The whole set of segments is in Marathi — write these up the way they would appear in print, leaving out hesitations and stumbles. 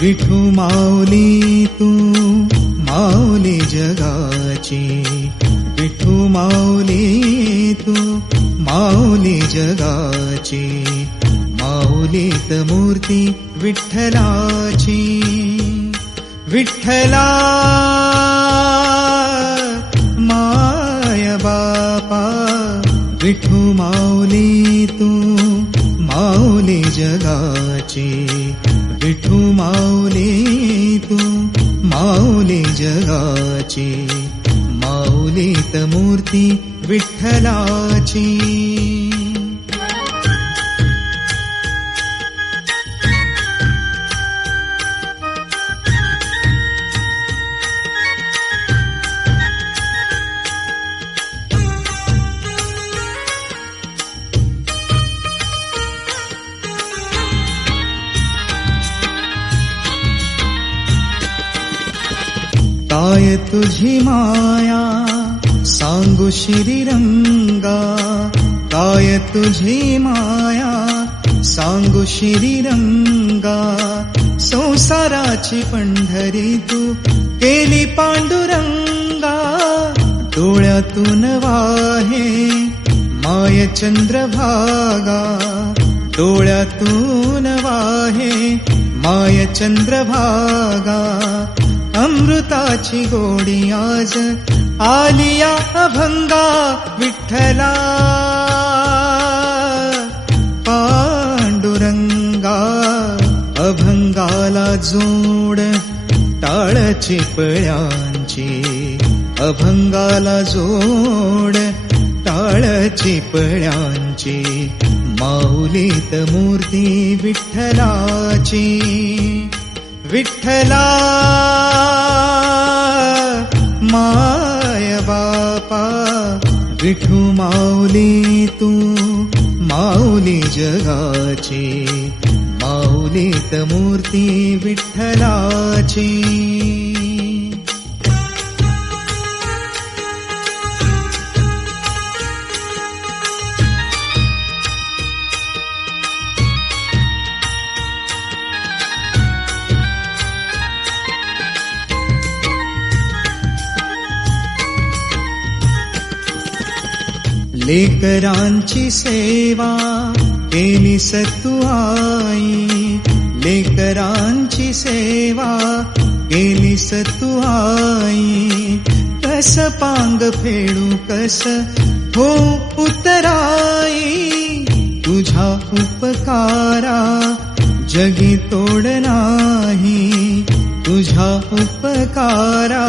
विठू माऊली तू माऊली जगाची, विठू माऊली तू माऊली जगाची, माऊलीत मूर्ती विठ्ठलाची. विठ्ठला माय बापा, विठू माऊली तू माऊली जगाची, विठू माऊली तू माऊली जगाची, माऊलीत मूर्ती विठ्ठलाची. काय तुझी माया सांगू श्रीरंगा, काय तुझी माया सांगू श्रीरंगा, संसाराची पंढरी तू केली पांडुरंगा. डोळ्यातून वाहे माय चंद्रभागा, डोळ्यातून वाहे माय चंद्रभागा. अमृताची गोडी आज आलिया अभंगा, विठ्ठला पांडुरंगा. अभंगाला जोड टाळ चिपळ्यांची, अभंगाला जोड टाळ चिपळ्यांची, माऊलीत मूर्ती विठ्ठलाची. विठ्ठला माय बापा, विठू माऊली तू माऊली जगाची, माऊलीत मूर्ती विठ्ठलाची. लेकरांची सेवा केली सतू आई, लेकरांची सेवा केली सतू आई. कस पांग फेडू कस हो उतराई, तुझा उपकारा जगी तोड नाही, तुझा उपकारा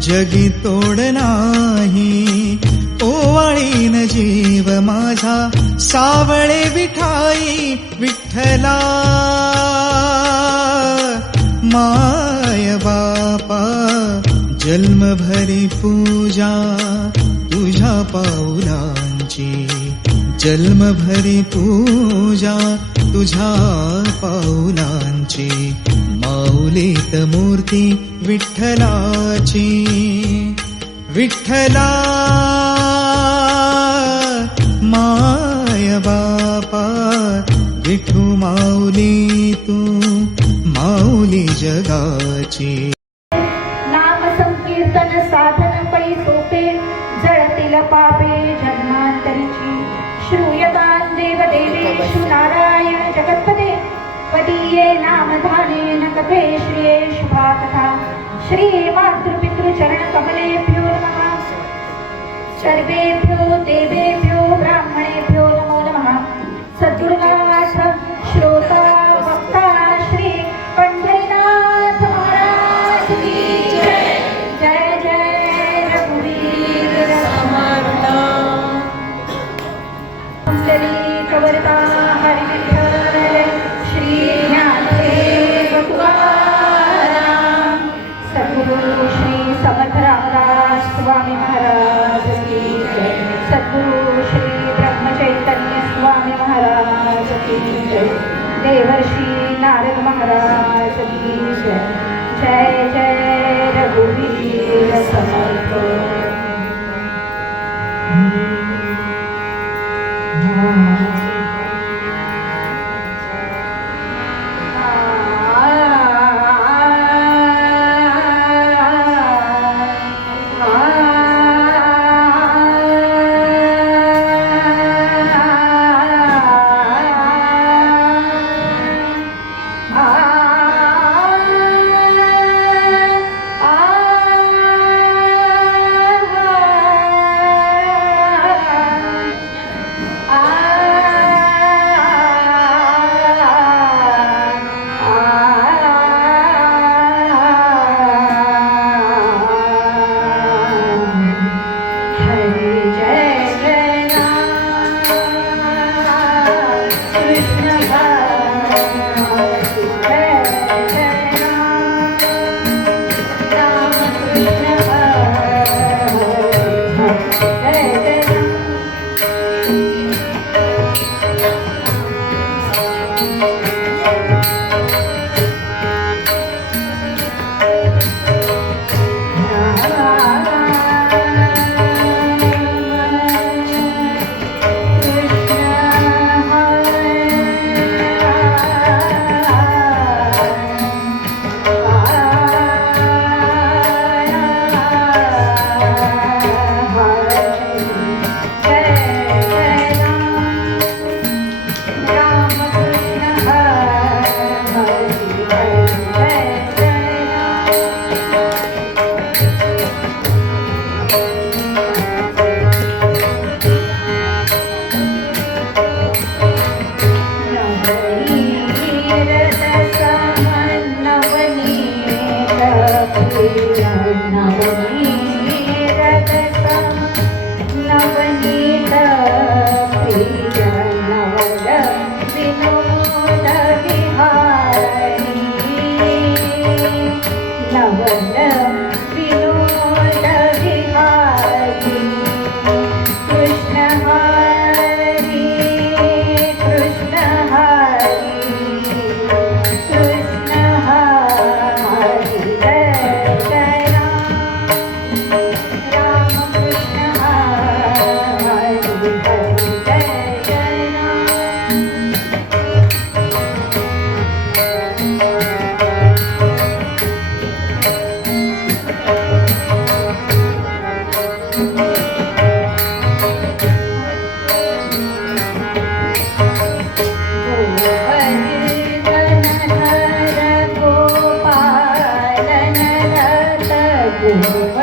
जगी तोड नाही. ओवाळीन जीव माझा सावळे विठाई, विठ्ठला माय बापा. जन्मभरी पूजा तुझ्या पाऊलांची, जन्मभरी पूजा तुझ्या पाऊलांची, माऊलीत मूर्ती विठ्ठलाची. विठ्ठला माय बापा, विठू माऊली तू माऊली जगाची. नाम संकीर्तन साधन पै सोपे, जळतील पापे जन्मांतरीची. श्रूयतां देवदेवेषु नारायण जगत्पते, त्वदीये नामधानेन कथे श्रिये शुभा कथा. श्री मातृपितृचरण कमलेभ्यो नमः. सर्वेभ्यो देवेभ्यो ब्राह्मणेभ्यो नमो नमः. सद्गुरुनाथ श्रोता वक्ता श्री पंढरीनाथ महाराज की जय. जय जय रघुवीर समर्थ. कवरता हरि विठ्ठल श्री ज्ञानदेव तुकाराम. सद्गुरु श्री समर्थ रामदास स्वामी महाराज की जय. सद्गुरु श्री ब्रह्मचैतन्य स्वामी महाराज की जय. देवर्षी नारद महाराज की जय. जय जय रघुवीर समर्थ.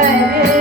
Thank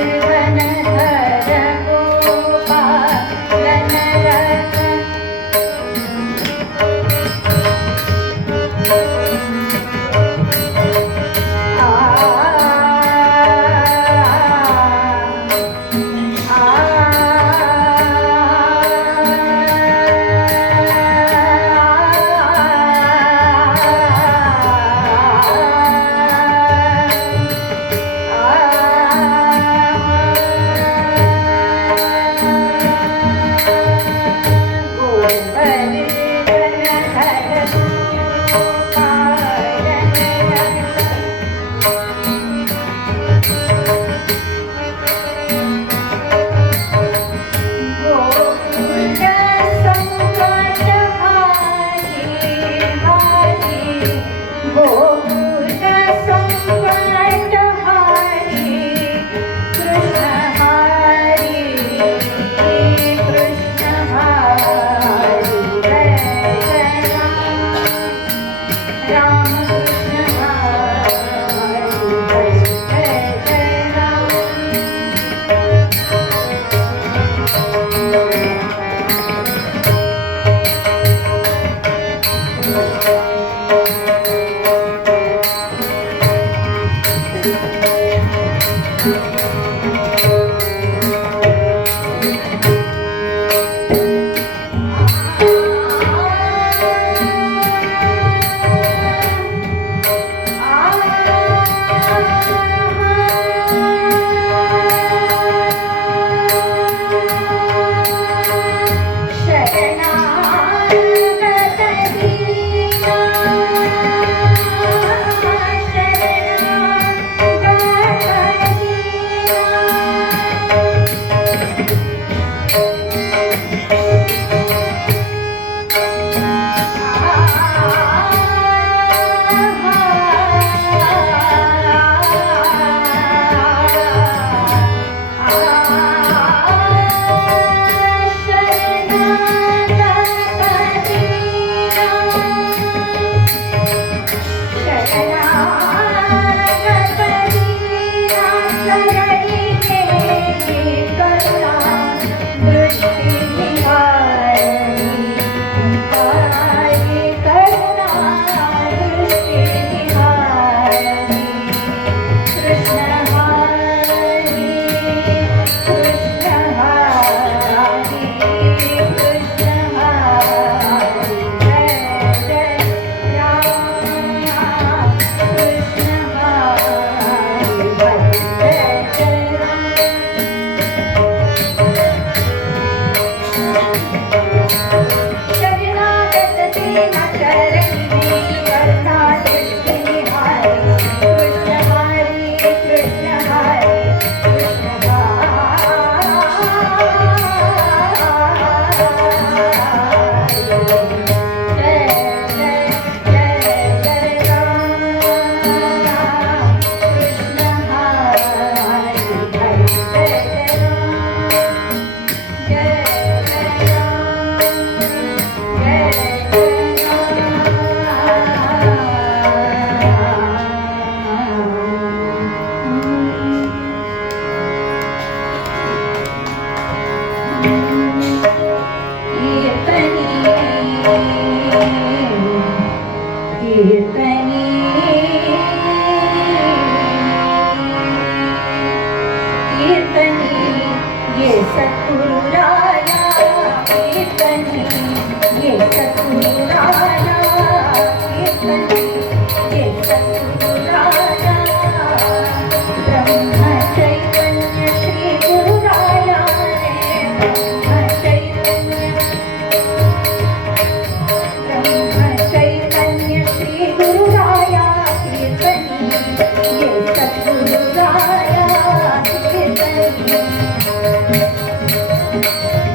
you.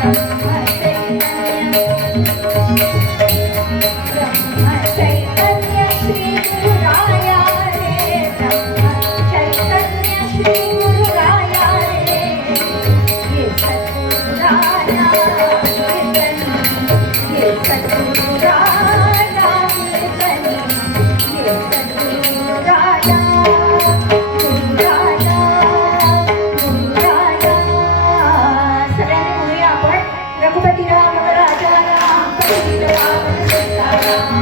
चैतन्य श्री गुरुराया रे चैतन्य श्री गुरुराया रे ये सद्गुरुराया ये सद्गुरुराया ये सद्गुरुराया गुरुराया गुरुराया सगळ्यांनी म्हणूया आपण रघुपती राम राजा राम पती राम सीताराम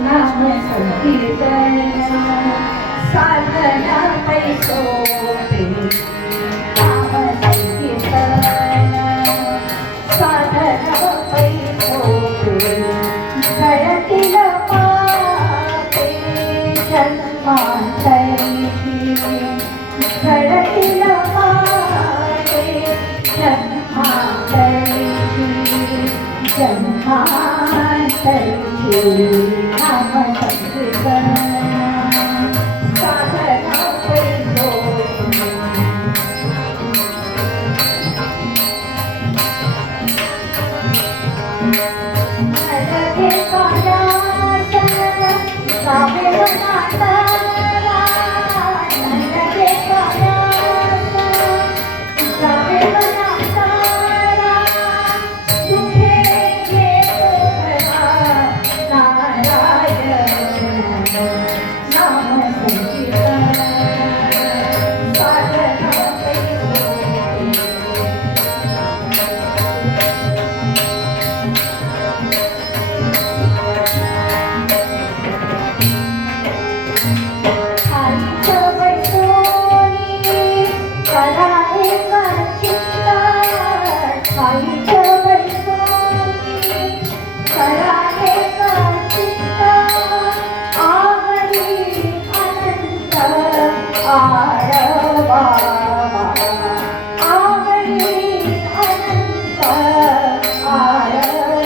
नाम संकीर्तन साधना पैसोते नाम संकीर्तन साधना पैसोते गळतील पापे जन्मांतरीची गळतील पापे जन्मांतरीची जन्मांतरीची नाम संकीर्तन साधना पैसोते नरके कायास गावे वनांतरा नरके कायास गावे वनांतरा सुखे येतो भरा नारायण नाम संकीर्तन साधना पैसोते आईच्या बैसोनी कला एक चित्ता आईच्या बैसोनी कला एक चित्ता आवडी अनंत आरवा आवडी अनंत आरवा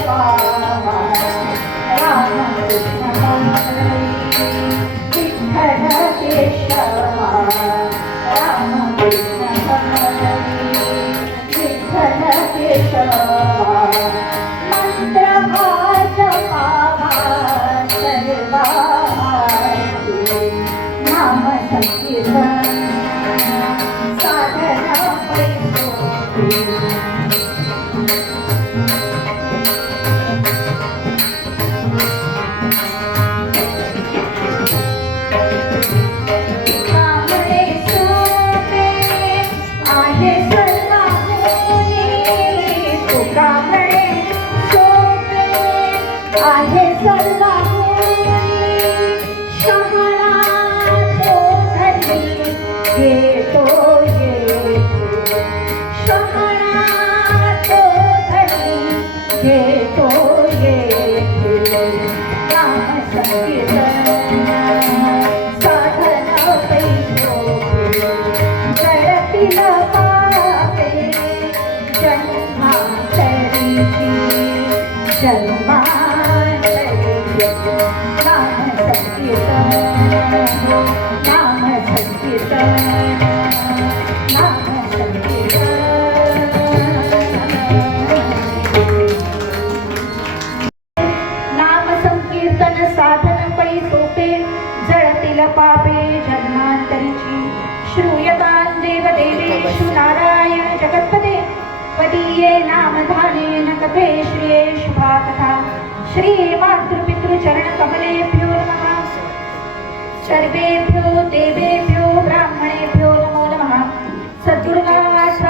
रामकृष्ण विठ्ठल केशवा रामकृष्ण विठ्ठल केशवा मंत्र भाजपा सर्वार्थी नाम संकीर्तन साधना पैसोते कामळे सोपे आहे सर्वा गुणी तू कामळे सोपे आहे सर्वा गुणी शहाणा तो धनी घेतो येतो शहाणा तो धनी घेतो येतो नाम संकीर्तन साधना पैसोते गळतील पापे जन्मांतरीची जन्मांतरीची नाम संकीर्तन नाम संकीर्तन नाम जगत्पते पदीये नामधानेन कथे श्रिये शुभा कथा श्री मातृपितृचरणकमलेभ्यो नमः सर्वेभ्यो देवेभ्यो ब्राह्मणेभ्यो नमो नमः सद्गुरुनाथ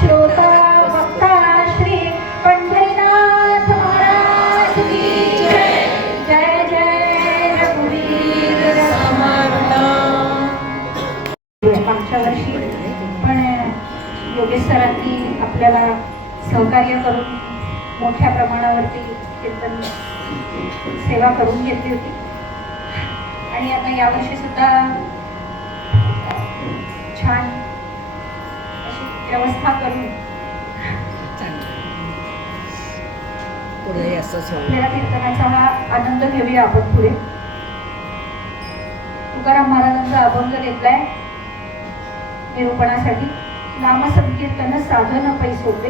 श्रोता वक्ता श्री पंढरीनाथ महाराज की जय जय जय रघुवीर समर्थ. मागच्या वर्षी पण योगेश सरांनी आपल्याला सहकार्य करून मोठ्या प्रमाणावरती कीर्तन सेवा करून घेतली होती आणि आता यावर्षी सुद्धा छान अशी व्यवस्था करून आपल्याला कीर्तनाचा हा आनंद घेऊया आपण पुढे. तुकाराम महाराजांचा अभंग घेतलाय निरूपणासाठी. नामसंकीर्तन साधन पैसोपे.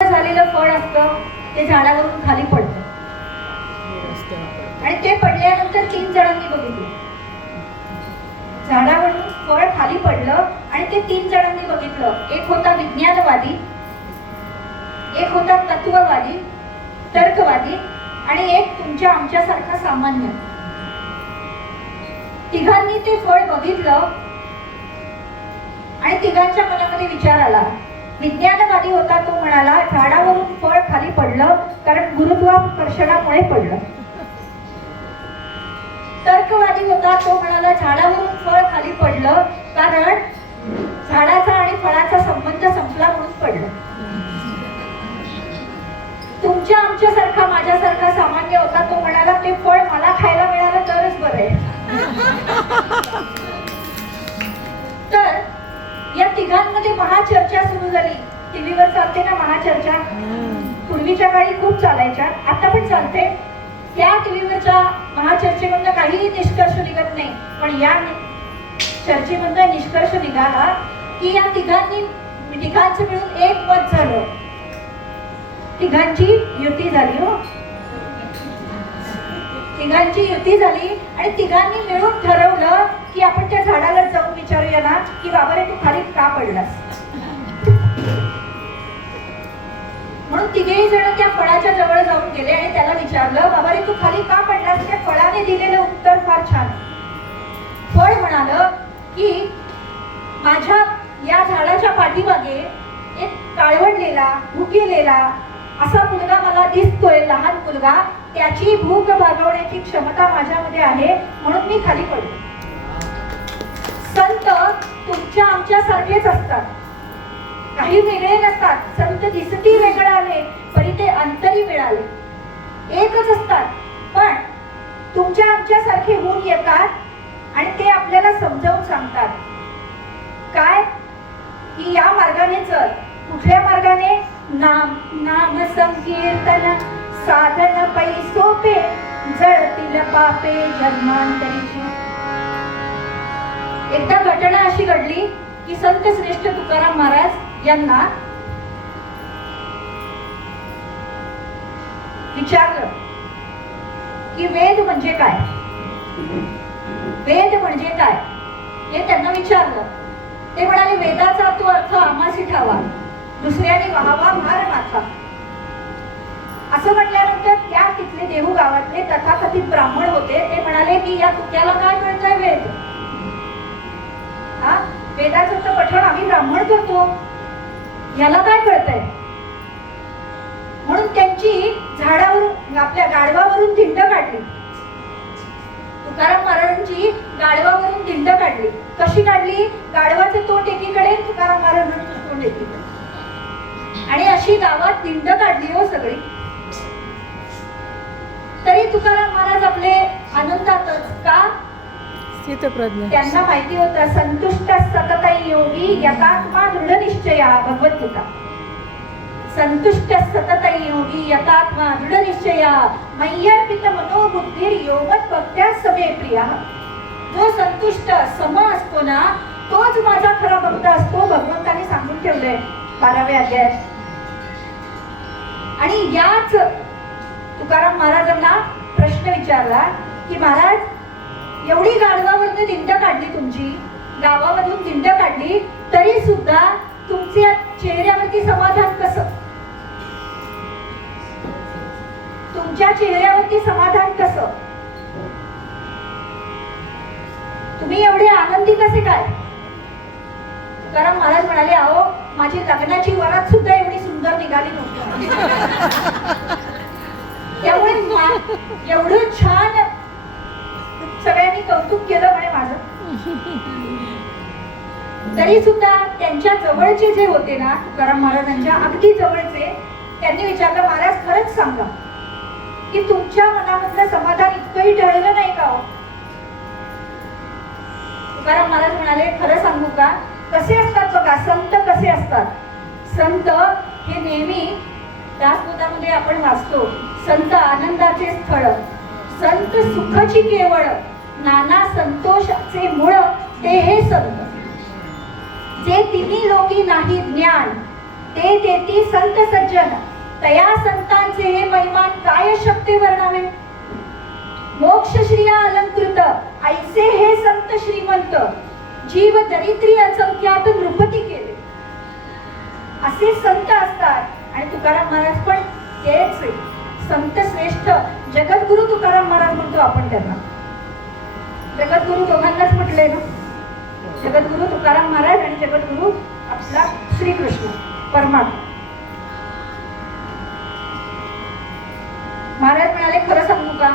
झालेलं फळ असतं ते झाडावरून खाली पडतं आणि ते पडल्यानंतर 3 जणांनी बघितलं. झाडावरून फळ खाली पडलं आणि ते 3 जणांनी बघितलं. एक होता विज्ञानवादी, एक होता तत्ववादी तर्कवादी आणि एक तुमच्या आमच्यासारखा सामान्य. तिघांनी ते फळ बघितलं आणि तिघांच्या मनामध्ये विचार आला. विज्ञानवादी होता तो म्हणाला झाडावरून फळ खाली पडलं कारण गुरुत्वाकर्षणामुळे पडलं. तर्कवादी होता तो म्हणाला झाडावरून फळ खाली पडलं कारण झाडाचा आणि फळाचा संबंध संपला म्हणून पडलं. तुमच्या आमच्यासारखा माझ्यासारखा सामान्य होता तो म्हणाला ते फळ मला खायला मिळालं तरच बरं आहे. तर या तिघांमध्ये महाचर्चा सुरू झाली. टीव्हीवर चालते ना महाचर्चा, पूर्वीच्या काळी खूप चालायच्या, आता पण चालते. त्या टीव्हीवरच्या महाचर्चेमधून काहीही निष्कर्ष निघत नाही, पण या चर्चेमधून निष्कर्ष निघाला की या तिघांचं मिळून एक मत झालं. तिघांची युती झाली. हो, तिघांची युती झाली आणि तिघांनी मिळून ठरवलं की आपण त्या झाडाला जाऊन विचारूया ना की बाबा रे तू खाली का पडलास. म्हणून तिघेही जण त्या फळाच्या जवळ जाऊन गेले आणि त्याला विचारलं बाबा रे तू खाली का पडलास. त्या फळाने दिलेलं उत्तर फार छान. फळ म्हणालं की माझ्या या झाडाच्या पाठीमागे एक काळवडलेला भुकेलेला असा मुलगा मला दिसतोय, लहान मुलगा. त्याची भूक भागवण्याची क्षमता माझ्यामध्ये आहे म्हणून मी खाली पडलो. संत तुमच्या आमच्या सारखेच असतात, काही वेगळे नसतात. संत दिसती वेगळाले परी ते अंतरी मिळाले, एकच असतात. पण तुमच्या आमच्या सारखे होऊन येतात आणि ते आपल्याला समजावून सांगतात काय की या मार्गाने चल. कुठल्या मार्गाने? नाम संकीर्तन साधन पैसोपे जळतील पापे जन्मांतरीची. एकदा घटना अशी घडली की संत श्रेष्ठ तुकाराम महाराज यांना विचारलं की वेद म्हणजे काय, वेद म्हणजे काय हे त्यांना विचारलं. ते म्हणाले वेदाचा तो अर्थ आमासी ठावा, दुसऱ्याने व्हावा भार माथा. असं म्हटल्यानंतर त्या तिथले देहू गावातले तथाकथित ब्राह्मण होते. ते म्हणाले की या तुक्याला काय कळतंय वेद. हा वेदाचं तर पठण आम्ही ब्राह्मण करतो, याला काय कळतंय. म्हणून त्यांची झाडावरून आपल्या गाढवावरून धिंड काढली. तुकाराम महाराजांची गाढवावरून धिंड काढली. कशी काढली? गाढवाचं तोंड एकीकडे, तुकाराम महाराजांचं तोंड एकीकडे, आणि अशी गावात धिंड काढली हो सगळी. तरी तुकाराम महाराज आपले आनंदातच का? त्यांना माहिती होतं संतुष्ट सतत योगी यथात्मा दृढ निश्चया. भगवद्गीता. संतुष्ट सतत योगी यथात्मा दृढ निश्चया मय्यर्पित मनोबुद्धी योगत भक्त्या समे प्रिया. जो संतुष्ट सम असतो ना तोच माझा खरा भक्त असतो. भगवंताने सांगून ठेवलंय 12व्या अध्यायात. आणि याच तुकाराम महाराजांना प्रश्न विचारला की महाराज एवढी गाढवावरून दिंड काढली, तुमची गावामधून दिंड काढली, तरी सुद्धा तुमच्या चेहऱ्यावरती समाधान कसं? तुम्ही एवढे आनंदी कसे काय? तुकाराम महाराज म्हणाले, अहो माझी लग्नाची वरात सुद्धा एवढी सुंदर निघाली नव्हती. त्यामुळे एवढं छान सगळ्यांनी कौतुक केलं म्हणे माझं. तरी सुद्धा त्यांच्या जवळचे जे होते ना, तुकाराम महाराजांच्या अगदी जवळचे, त्यांनी विचारलं, महाराज खरंच सांगा की तुमच्या मनामधलं समाधान इतकंही ढळलं नाही का हो? तुकाराम महाराज म्हणाले, खरं सांगू का, कसे असतात बघा संत, कसे असतात संत हे नेहमी दासबोधामध्ये आपण वाचतो, संत आनंदाचे स्थळ, संत सुखची केवळ, नाना संतोषाचे मूळ, ते हे संत. जे तिन्ही लोकी नाही ज्ञान, ते देती संत सज्जन, तया संतांचे हे महिमान काय शक्ती वर्णावे. मोक्ष श्रिया अलंकृत, ऐसे हे संत श्रीमंत, जीव दरिद्री असंख्यात नृपती केले. असे संत असतात. आणि तुकाराम महाराज पण तेच संत श्रेष्ठ, जगद्गुरु तुकाराम महाराज म्हणतो आपण त्यांना. जगद्गुरु दोघांनाच म्हटले ना, जगद्गुरु तुकाराम महाराज आणि जगद्गुरु आपला श्रीकृष्ण परमात्मा. महाराज म्हणाले, खरं सांगू का,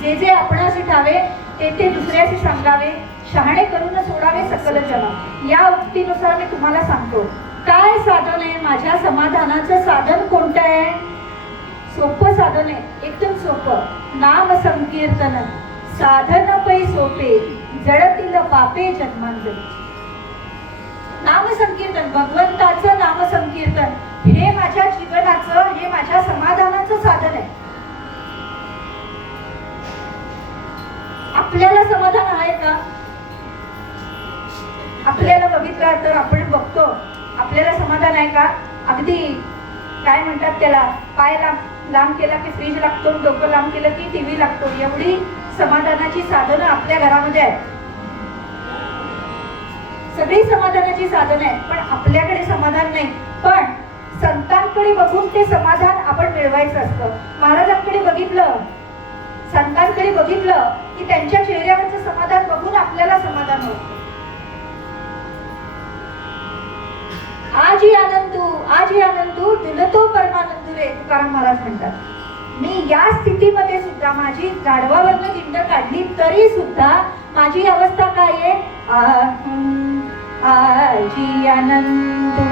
जे जे आपणाशी ठावे ते ते दुसऱ्याशी सांगावे, शहाणे करून सोडावे सकल जन. या उक्तीनुसार मी तुम्हाला सांगतो, काय साधन आहे माझ्या समाधानाचं? साधन कोणतं आहे? सोपं साधन आहे, एकदम सोपं. नाम संकीर्तन, साधन पै सोपे, जडतील पापे जन्मांतरी. नाम संकीर्तन, भगवंताचं नाम संकीर्तन, हे माझ्या जीवनाचं, हे माझ्या समाधानाचं साधन आहे. आपल्याला समाधान आहे का? आपल्याला बघितलं तर आपण बघतो, आपल्याला समाधान आहे का? अगदी काय म्हणतात त्याला, पाय लांब केला की फ्रीज लागतो, डोकं लांब केलं की टीव्ही लागतो, एवढी समाधानाची साधनं आपल्या घरामध्ये आहेत. सगळी समाधानाची साधनं आहेत, पण आपल्याकडे समाधान नाही. पण संतांकडे बघून ते समाधान आपण मिळवायचं असतं. महाराजांकडे बघितलं, संतांकडे बघितलं की त्यांच्या चेहऱ्यावरचं समाधान बघून आपल्याला समाधान होतं. आजी आनंदू दिलतो परमानंदू रे, तुकाराम महाराज म्हणतात. मी या स्थितीमध्ये सुद्धा, माझी गाढवावरनं दिंड काढली तरी सुद्धा माझी अवस्था काय आहे? आजी आनंदू,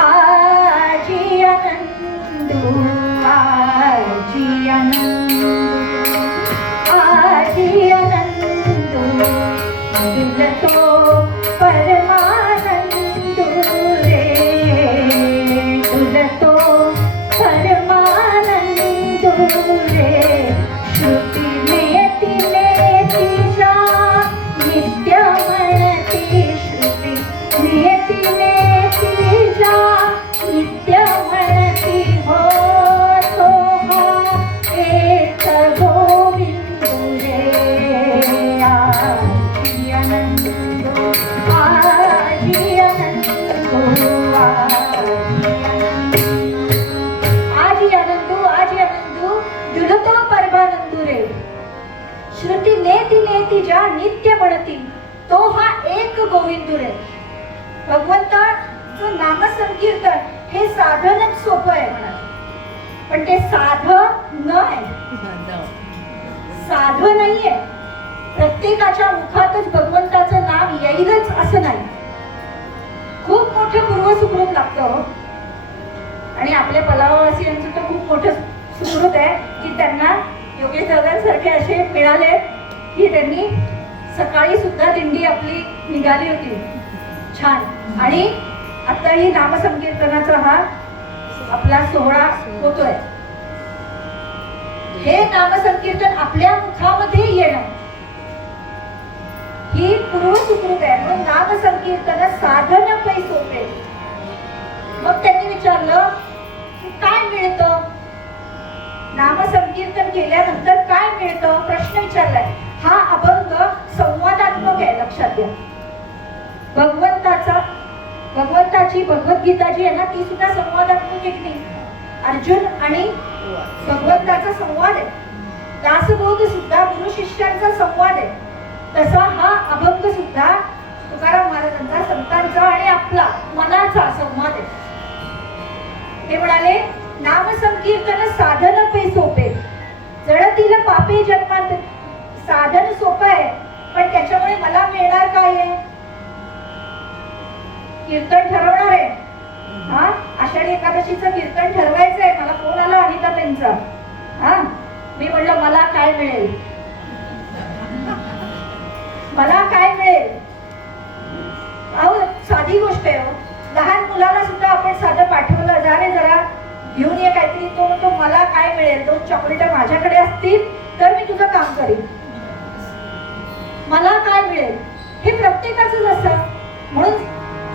आजी आनंदू, आजी आनंदू, आजी आनंदू दिलतो परमानंदू रे, दिलतो परमानंदू रे. श्रुती नेती नेतीच्या नित्य म्हणती, श्रुती नेती नेतीच्या नित्य म्हणती, हो तो हा एक गोविंदू रे. आजी आनंदू, आजी आनंदू, आजी आनंदू, आजी आनंदू दिलतो परमानंदू रे. श्रुती नेती नेती ज्या नित्य म्हणती, तो हा एक गोविंदू रे. भगवंताचं नामसंकीर्तन हे साधनच सोपं आहे म्हणा, पण ते साधन आहे, साधन नाहीये. प्रत्येकाच्या मुखातच भगवंताचं नाव येईलच असं नाही. खूप मोठं पूर्वसुकृत लागतं. आणि आपल्या पलावावासियांचं तर खूप मोठं सुकृत आहे की त्यांना योगेश दादांसारखे असे मिळाले की त्यांनी सकाळी सुद्धा दिंडी आपली निघाली होती छान. आणि आता ही नामसंकीर्तनाचा हा आपला सोहळा होतोय. हे नामसंकीर्तन आपल्या मुखामध्ये येणं ही पूर्वसुकृत आहे. म्हणून नामसंकीर्तन साधन पै सोपे. मग त्यांनी विचारलं काय मिळतं, नामसंकीर्तन केल्यानंतर काय मिळतं, प्रश्न विचारलाय. हा अभंग संवादात्मक आहे, लक्षात घ्या. भगवंताची भगवद्गीता जी आहे ना, ती सुद्धा संवादात्मक एक नाही. अर्जुन आणि भगवंताचा संवाद आहे. दासबोध सुद्धा गुरु शिष्यांचा संवाद आहे. तसा हा अभंग सुद्धा तुकाराम महाराजांचा, संतांचा आणि आपला मनाचा संवाद आहे. ते म्हणाले, नाम संकीर्तन साधन पे सोपे, जळतील पापे जन्मात. साधन सोपं आहे, पण त्याच्यामुळे मला मिळणार काय आहे? कीर्तन ठरवणार आहे. हा, आषाढी एकादशीचं कीर्तन ठरवायचंय. मला फोन आला अनिताताईंचा. हा, मी म्हणलं मला काय मिळेल, मला काय मिळेल? अहो, साधी गोष्ट आहे हो. लहान मुलाला सुद्धा आपण साधं पाठवलं, जा रे जरा घेऊन ये काहीतरी, तो म्हणतो मला काय मिळेल? 2 चॉकलेट माझ्याकडे असतील तर मी तुझं काम करीन. मला काय मिळेल हे प्रत्येकाचंच असतं. म्हणून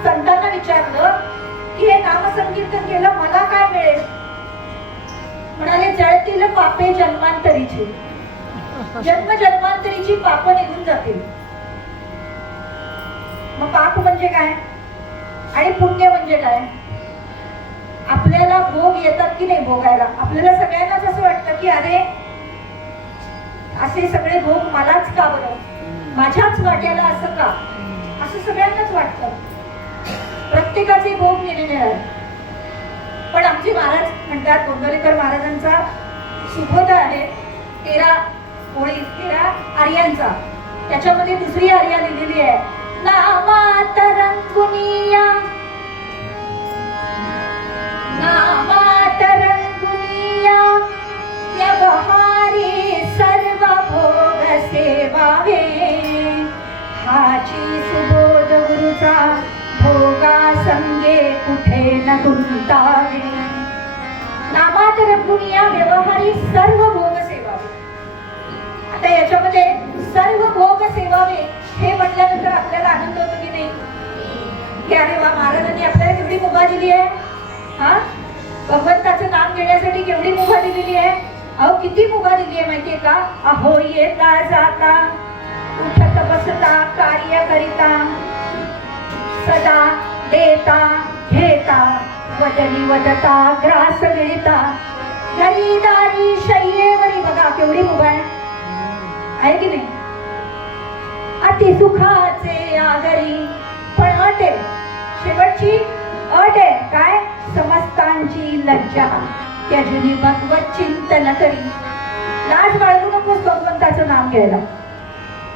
संतांना विचारलं की हे नामसंकीर्तन केलं मला काय मिळेल? म्हणाले, जळतील पापे जन्मांतरीची, जन्म जन्मांतरीची पाप निघून जातील. मग पाप म्हणजे काय आणि पुण्य म्हणजे काय? आपल्याला भोग येतात की नाही भोगायला? आपल्याला सगळ्यांनाच असं वाटतं की अरे असे सगळे भोग मलाच का बरं, माझ्याच वाट्याला असं का, असं सगळ्यांनाच वाटतं. प्रत्येकाचे भोग निरनिराळे. पण आमचे महाराज म्हणतात, गोंदवलेकर महाराजांचा सुबोध आहे 13 ओळी, 13 आर्यांचा. त्याच्यामध्ये दुसरी आर्या लिहिलेली आहे, नामात रंगुनिया, नामात रंगुनिया व्यवहारी सर्व भोग सेवावे, हाची सुबोध गुरुचा भोगा संगे कुठे न गुंतावे. नामात रंगुनिया व्यवहारी सर्व भोग सेवावे. आता याच्यामध्ये सर्व भोग सेवावे हे म्हटल्यानंतर आपल्याला आनंद होतो की नाही, की अरे वा, महाराजांनी आपल्याला केवढी मुभा दिली आहे. हा, भगवंताचं नाम घेण्यासाठी केवढी मुभा दिलेली आहे. अहो, किती मुभा दिली आहे माहितीये का? अहो येता जाता, उठत बसता, कार्य करिता, सदा देता घेता, वदनी वदता, ग्रास गिळता, घरी दारी शय्येवरी. बघा केवढी मुभा आहे की नाही? अति सुखाचे आगरी, पण अट आहे, शेवटची अट आहे काय? समस्तांची लज्जा त्याजुनी भगवत चिंतन करी. लाज बाळगू नकोस भगवंताचं नाम घ्यायला.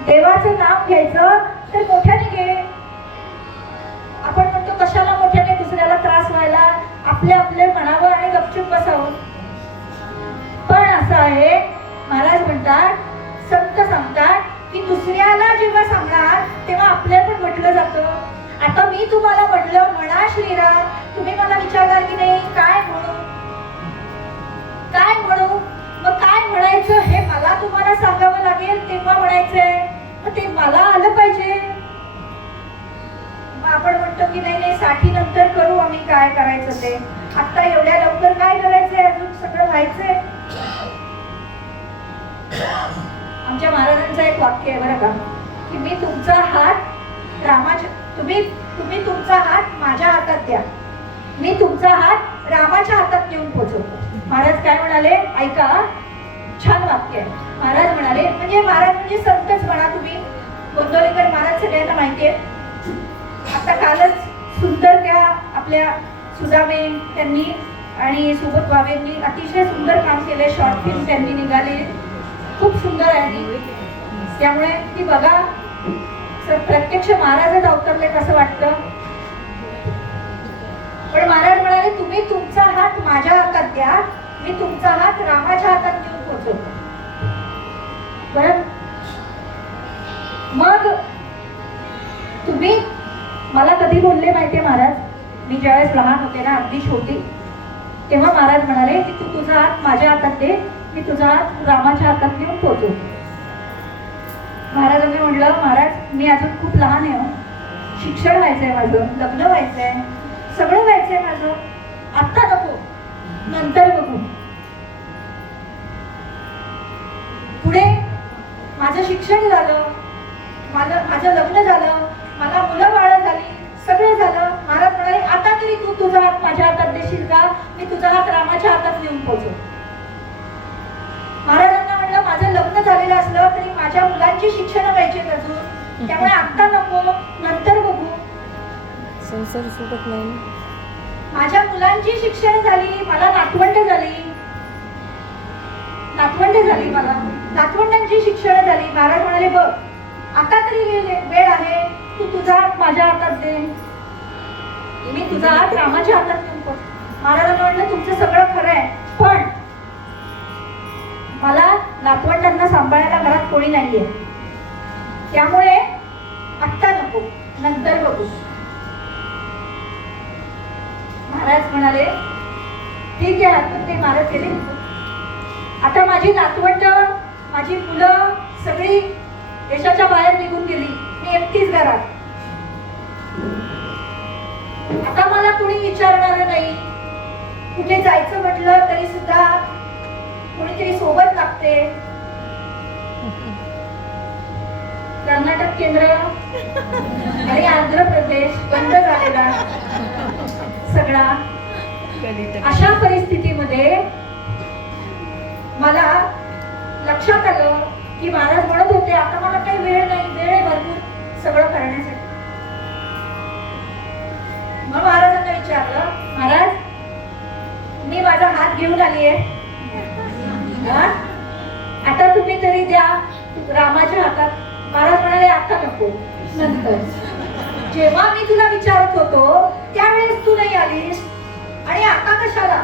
देवाचं नाम घ्यायचं तर मोठ्याने घे. आपण म्हणतो कशाला मोठ्याने दुसऱ्याला त्रास व्हायला, आपले आपले म्हणावं आणि गपचूप बसावं. पण असं आहे, महाराज म्हणतात, संत सांगतात की दुसऱ्याला जेव्हा सांगणार तेव्हा आपल्याला पण म्हटलं जातं. आता मी तुम्हाला म्हटलं म्हणा श्रीराम, तुम्ही मला विचारणार की नाही काय म्हणू, काय म्हणू? मग काय म्हणायचं हे मला तुम्हाला सांगावं लागेल, तेव्हा म्हणायचंय. मग ते मला आलं पाहिजे. मग आपण म्हणतो की नाही नाही 60 नंतर करू आम्ही, काय करायचं ते आता एवढ्या लवकर काय करायचंय, अजून सगळं व्हायचंय. आमच्या महाराजांचं एक वाक्य आहे बरं का, की मी तुमचा हात रामाच्या, तुम्ही तुमचा हात माझ्या हातात द्या, मी तुमचा हात रामाच्या हातात घेऊन पोहोचवतो. महाराज काय म्हणाले ऐका, छान वाक्य आहे. महाराज म्हणाले, म्हणजे महाराज म्हणजे संतच म्हणा तुम्ही. गोंदवलेकर महाराज सगळ्यांना माहिती आहे. आता कालच सुंदर त्या आपल्या सुदामे त्यांनी आणि सोबत बाबेंनी अतिशय सुंदर काम केले. शॉर्ट फिल्म त्यांनी निघाले, खूप सुंदर आहे. त्यामुळे ती बघा, प्रत्यक्ष महाराजच अवतरले कसं वाटतं. पण महाराज म्हणाले, तुम्ही तुमचा हात माझ्या हातात द्या, मी तुमचा हात रामाच्या हातात घेऊन पोहोचवतो. बरं, मग तुम्ही मला कधी बोलले माहितीये महाराज, मी ज्यावेळेस लहान होते ना, अगदी छोटी, तेव्हा महाराज म्हणाले की तू तुझा हात माझ्या हातात दे, मी तुझा हात रामाच्या हातात घेऊन पोहोचवतो. महाराजांनी म्हटलं, महाराज मी अजून खूप लहान आहे, शिक्षण व्हायचंय माझं, लग्न व्हायचंय, सगळं व्हायचंय माझं, आत्ता नको, नंतर बघू. पुढे माझं शिक्षण झालं, माझं लग्न झालं, मला मुलं बाळ झाली, सगळं झालं. महाराज म्हणाले, आता तरी तू तुझा हात माझ्या हातात देशील का? मी तुझा हात रामाच्या हातात नेऊन पोहोचव. महाराजांना म्हणलं माझं लग्न झालेलं असलं तरी माझ्या मुलांची शिक्षण व्हायची अजून, त्यामुळे आता नको, नंतर बघू. संसार सुटत नाही ना. माझ्या मुलांची शिक्षण झाली, मला नातवंड झाली मला, नातवंडांची शिक्षण झाली. महाराज म्हणाले बघ आता तरी वेळ आहे, तू तुझा हात माझ्या हातात दे, मी तुझा हात रामाच्या हातात देऊन पोच. महाराजांना म्हटलं तुमचं सगळं खरं आहे, पण मला नातवंडांना सांभाळायला घरात कोणी नाहीये, त्यामुळे आत्ता नको, नंतर बघू. महाराज म्हणाले ठीक आहे, हरकत नाही. महाराज गेले. आता माझी नातवंड, माझी मुलं सगळी देशाच्या बाहेर निघून गेली, मी एकटीच घरात. आता मला कोणी विचारणार नाही, कुठे जायचं म्हटलं तरी सुद्धा कोणीतरी सोबत लागते. कर्नाटक केंद्र आणि आंध्र प्रदेश बंद झालेला सगळा. अशा परिस्थितीमध्ये मला लक्षात आलं की महाराज म्हणत होते आता मला काही वेळ नाही, वेळ आहे भरपूर सगळं करण्यासाठी. मग महाराजांना विचारलं महाराज मी माझा हात घेऊन आलीये, आता तुम्ही तरी द्या रामाच्या हातात. महाराज म्हणाले आता नको, नंतर. जेव्हा मी तुला विचारत होतो त्यावेळेस तू नाही आलीस आणि आता कशाला?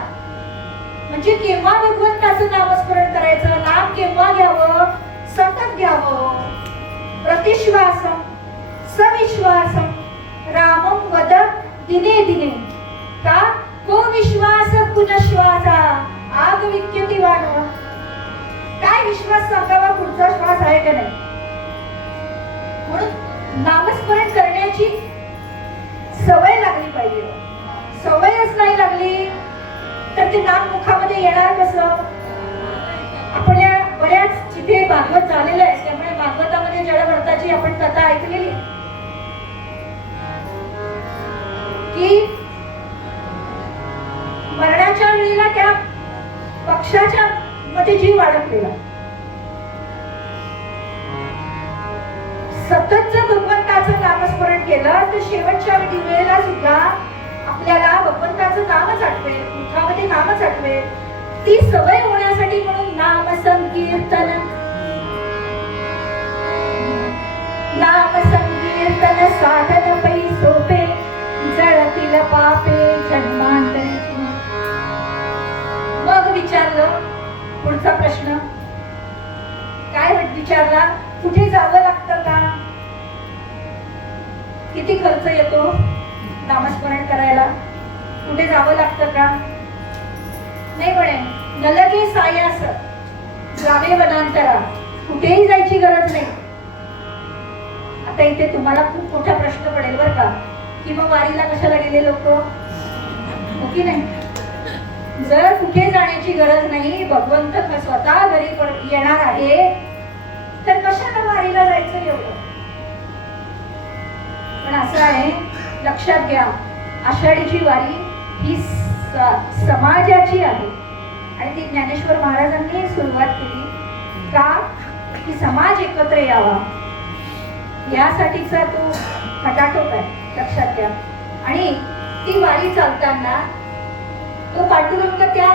म्हणजे केव्हा भगवंताचं नामस्मरण करायचं, नाम केव्हा घ्यावं, सतत घ्यावं. प्रतिश्वासम सविश्वासम रामम वद दिने दिने, का को विश्वास पुनश्वासा आग विद्युती वाढवा. काय विश्वास सांगावा पुढचा श्वास आहे का नाही. म्हणून नामस्मरण करण्याची सवय लागली पाहिजे. सवयच नाही लागली तर ते नाम मुखामध्ये येणार कसं. आपण या बऱ्याच जिथे भागवत झालेलं आहे त्यामुळे भागवतामध्ये जडभरताची आपण कथा ऐकलेली आहे की मरणाच्या वेळेला त्या पक्षाच्या मध्ये जीव अडकलेला. सतत जर भगवंताचं नामस्मरण केलं तर शेवटच्या वेळेला सुद्धा आपल्याला भगवंताचं नामच आठवेल, मुखामध्ये नामच आठवेल. ती सवय होण्यासाठी म्हणून नाम संकीर्तन, नाम संकीर्तन साधन पै सोपे, जळतील पापे जन्मांतरीची. मग विचारलं पुढचा प्रश्न काय विचारला, कुठे जावं लागतं का, किती खर्च येतो नामस्मरण करायला, कुठे जावं लागतं का. नाही म्हणे नलगे सायास जावे वनांतरा, कुठेही जायची गरज नाही. आता इथे तुम्हाला खूप मोठा प्रश्न पडेल बरं का, की मग वारीला कशाला गेले लोक, हो की नाही. जर कुठे जाण्याची गरज नाही, भगवंत स्वतः घरी येणार आहे, तर कशाला वारीला जायचं एवढं. पण असं आहे, लक्षात घ्या आषाढीची वारी ही समाजाची आहे आणि ती ज्ञानेश्वर महाराजांनी सुरुवात केली का, की समाज एकत्र यावा यासाठीचा तो खटाटोप आहे, लक्षात घ्या. आणि ती वारी चालताना तो पांडुरंग त्या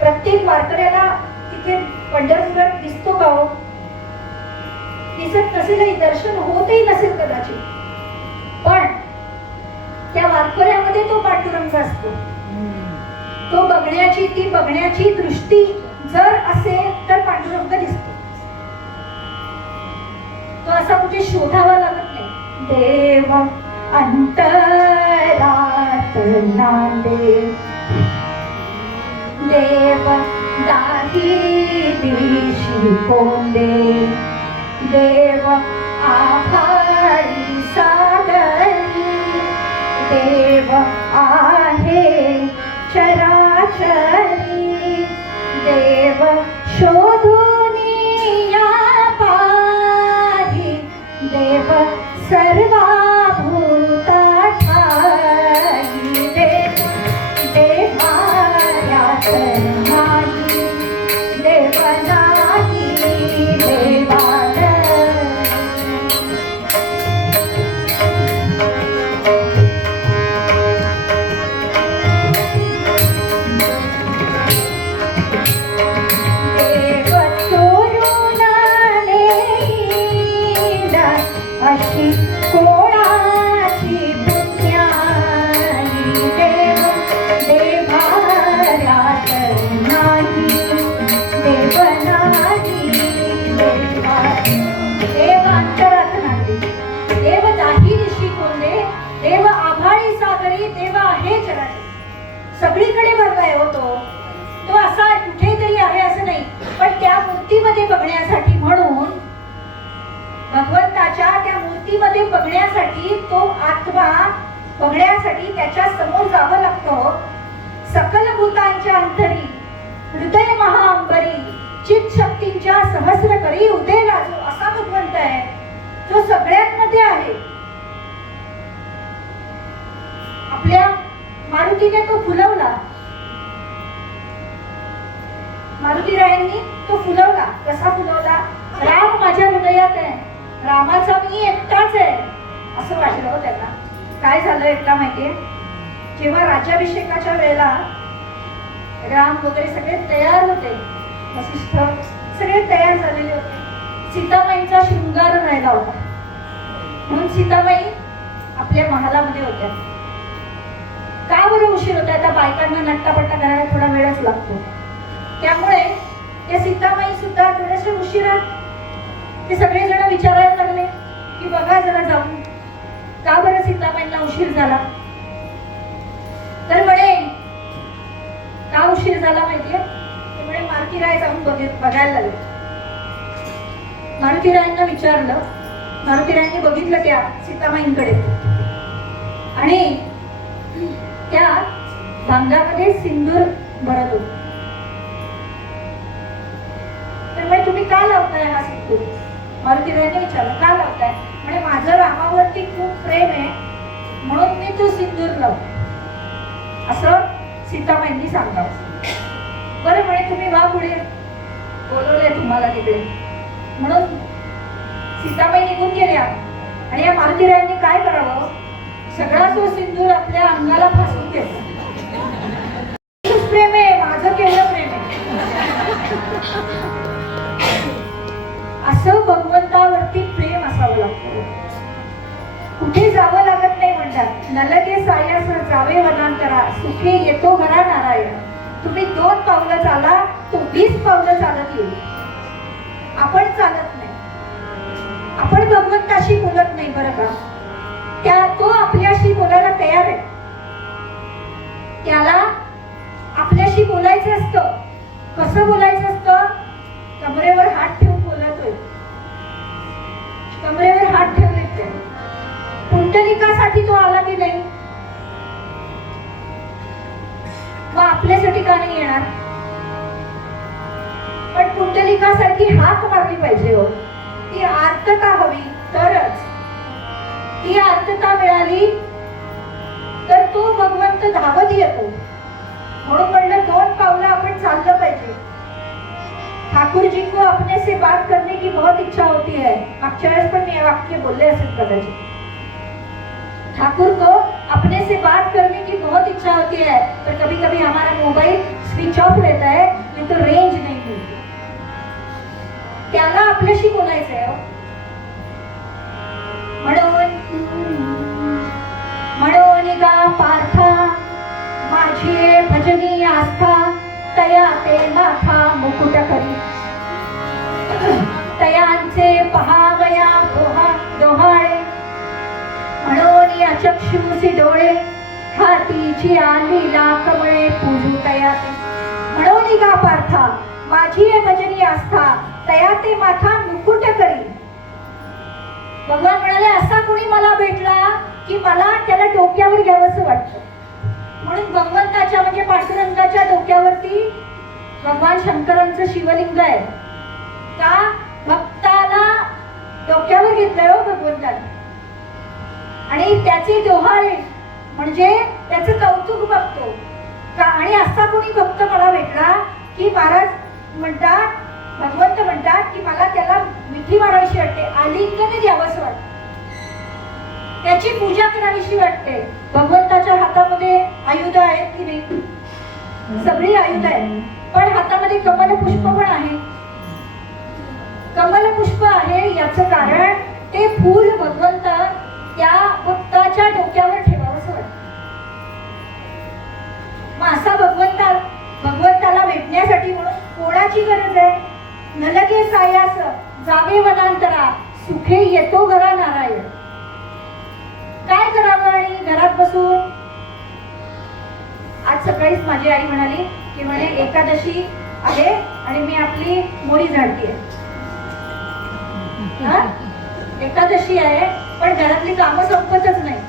प्रत्येक वारकऱ्याला तिथे पंढरपुरात दिसतो का हो, दिसत नसेलही, दर्शन होतही नसेल कदाचित, पण त्या वारकऱ्यामध्ये तो पांडुरंग असतो. तो बघण्याची, ती बघण्याची दृष्टी जर असेल तर पांडुरंग दिसतो. तो असा कुठे शोधावा लागत नाही. देव अंतरात नांदे, देव दाही दिशी कोंदे, देव आभाळी सागरी, देव आहे चराचरी, देव शोधून या पाही, देव सर्वा भूता ठाई, देव देवा सगळीकडे भरलाय होतो. तो असा कुठेतरी आहे असं नाही, पण त्या मूर्तीमध्ये बघण्यासाठी म्हणून भगवंताच्या त्या मूर्तीमध्ये बघण्यासाठी तो आत्मा बघण्यासाठी त्याच्या समोर जावं लागतं. सकल भूतांच्या अंतरी हृदय महाअंबरी चित शक्तींच्या सहस्र करी उदय लाजो असा भगवंत आहे, जो सगळ्यात मध्ये आहे. आपल्या मारुतीने तो फुलवला, मारुतीरायांनी तो फुलवला. कसा फुलवला? राम माझ्या हृदयात आहे, रामाचा मी एकटाच आहे असं वाटलं हो त्यांना. काय झालं एकदा माहितीये? जेव्हा राज्याभिषेकाच्या वेळेला राम वगैरे सगळे तयार होते, वसिष्ठ सगळे तयार झालेले होते. सीतामाईंचा शृंगार राहिला होता म्हणून सीतामाई आपल्या महालामध्ये होत्या. का बरं उशीर होता? त्या बायकांना नट्टापट्टा करायला थोडा वेळच लागतो, त्यामुळे त्या सीतामाई सुद्धा थोडेसे उशिरा ते सगळेजण विचारायला लागले की बघा जरा जाऊन का बरं सीतामाईंना उशीर झाला. तर म्हणे का उशीर झाला माहितीये? त्यामुळे मारुतीराय जाऊन बघायला लागले. मारुतीरायांना विचारलं, मारुतीरायांनी बघितलं त्या सीतामाईंकडे आणि त्या भांगामध्ये सिंदूर भरत होते. त्यामुळे तुम्ही का लावताय हा सिंदूर? मारुतीरायांनी विचारलं का लावताय? म्हणजे माझं रामावरती खूप प्रेम आहे म्हणून मी तो सिंदूर लावतो असं सीतामाईंनी सांगावं. बरं म्हणे तुम्ही वा पुढे, बोलवलंय तुम्हाला तिकडे. म्हणून सीतामाई निघून गेल्या आणि या मारुतीरायांनी काय करावं? सगळा तो सिंदूर आपल्या अंगाला फासून घेतला. प्रेम आहे माझं, केवढं प्रेम आहे असं भगवंतावरती प्रेम असावं लागतं. कुठे जावं लागत नाही म्हणतात. नलके सायास जावे वनांतरा सुखे येतो घरा नारायण. तुम्ही 2 पावलं चाला तो 20 पावलं चालत येईल. आपण चालत नाही, आपण भगवंताशी बोलत नाही बरं का. तो आपल्याशी बोलायला तयार आहे. त्याला आपल्याशी बोलायचं असतं. कसं बोलायचं असतं? कमरेवर हात ठेवून बोलतोय, कमरेवर हात ठेवले. पुंडलिकासाठी तो आला की नाही? मग आपल्यासाठी का नाही येणार? पण पुंडलिकासारखी हाक मारली पाहिजे हो. ती आर्तता हवी तरच. ती आर्तता मिळाली तर तो भगवंत धावत येतो. म्हणून म्हणलं 2 पावलं आपण चाललं पाहिजे. ठाकुर जी को अपने से बात करने की बहुत इच्छा होती है. मागच्या वेळेस पण मी वाक्य बोलले असेल कदाचित. ठाकुर को अपने से बात करने की बहुत इच्छा होती है, पर कभी कभी हमारा मोबाइल स्विच ऑफ रहता है, नहीं तो रेंज नहीं मिलती. त्याला आपल्याशी बोलायचं आहे. म्हणून गा पार्था माझी भजनी आस्था तया ते माथा मुकुट करी. तयांचे पहावया डोहाळे म्हणून अचक्षुसी डोळे हातीची आली लाखमळे पूजू तयाते. म्हणून गा पार्था माझी भजनी आस्था तया ते माथा मुकुट करी. भगवान म्हणाले असा कोणी मला भेटला की मला त्याला डोक्यावर घ्यावंसं वाटतं. म्हणून भगवंताच्या म्हणजे पांडुरंगाच्या डोक्यावरती भगवान शंकरांचं शिवलिंग आहे. का? भक्ताला डोक्यावर घेतलंय हो भगवंताने आणि त्याचे डोहाळे म्हणजे त्याचं कौतुक बघतो का. आणि असा कोणी भक्त मला भेटला की महाराज म्हणतात, भगवंत म्हणतात की मला त्याला मिठी मारावीशी वाटते, आलिंगन द्यावंसं वाटतं, त्याची पूजा करावीशी वाटते. भगवंताच्या हातामध्ये आयुध आहेत की नाही? सगळी आयुध आहेत, पण हातामध्ये कमल पुष्प पण आहे. कमल पुष्प आहे याचं कारण ते फूल भगवंत त्या भक्ताच्या डोक्यावर ठेवावंसं वाटतं. मग असा भगवंताला भेटण्यासाठी म्हणून कोणाची गरज आहे? नलके सायास जावे वनांतरा सुखे येतो घरा नारायण. काय करावं? आणि घरात बसून आज सकाळीच माझी आई म्हणाली की म्हणे एकादशी आहे आणि मी आपली मोडी झाडतीये. हा? एकादशी आहे पण घरातली कामं संपतच नाही.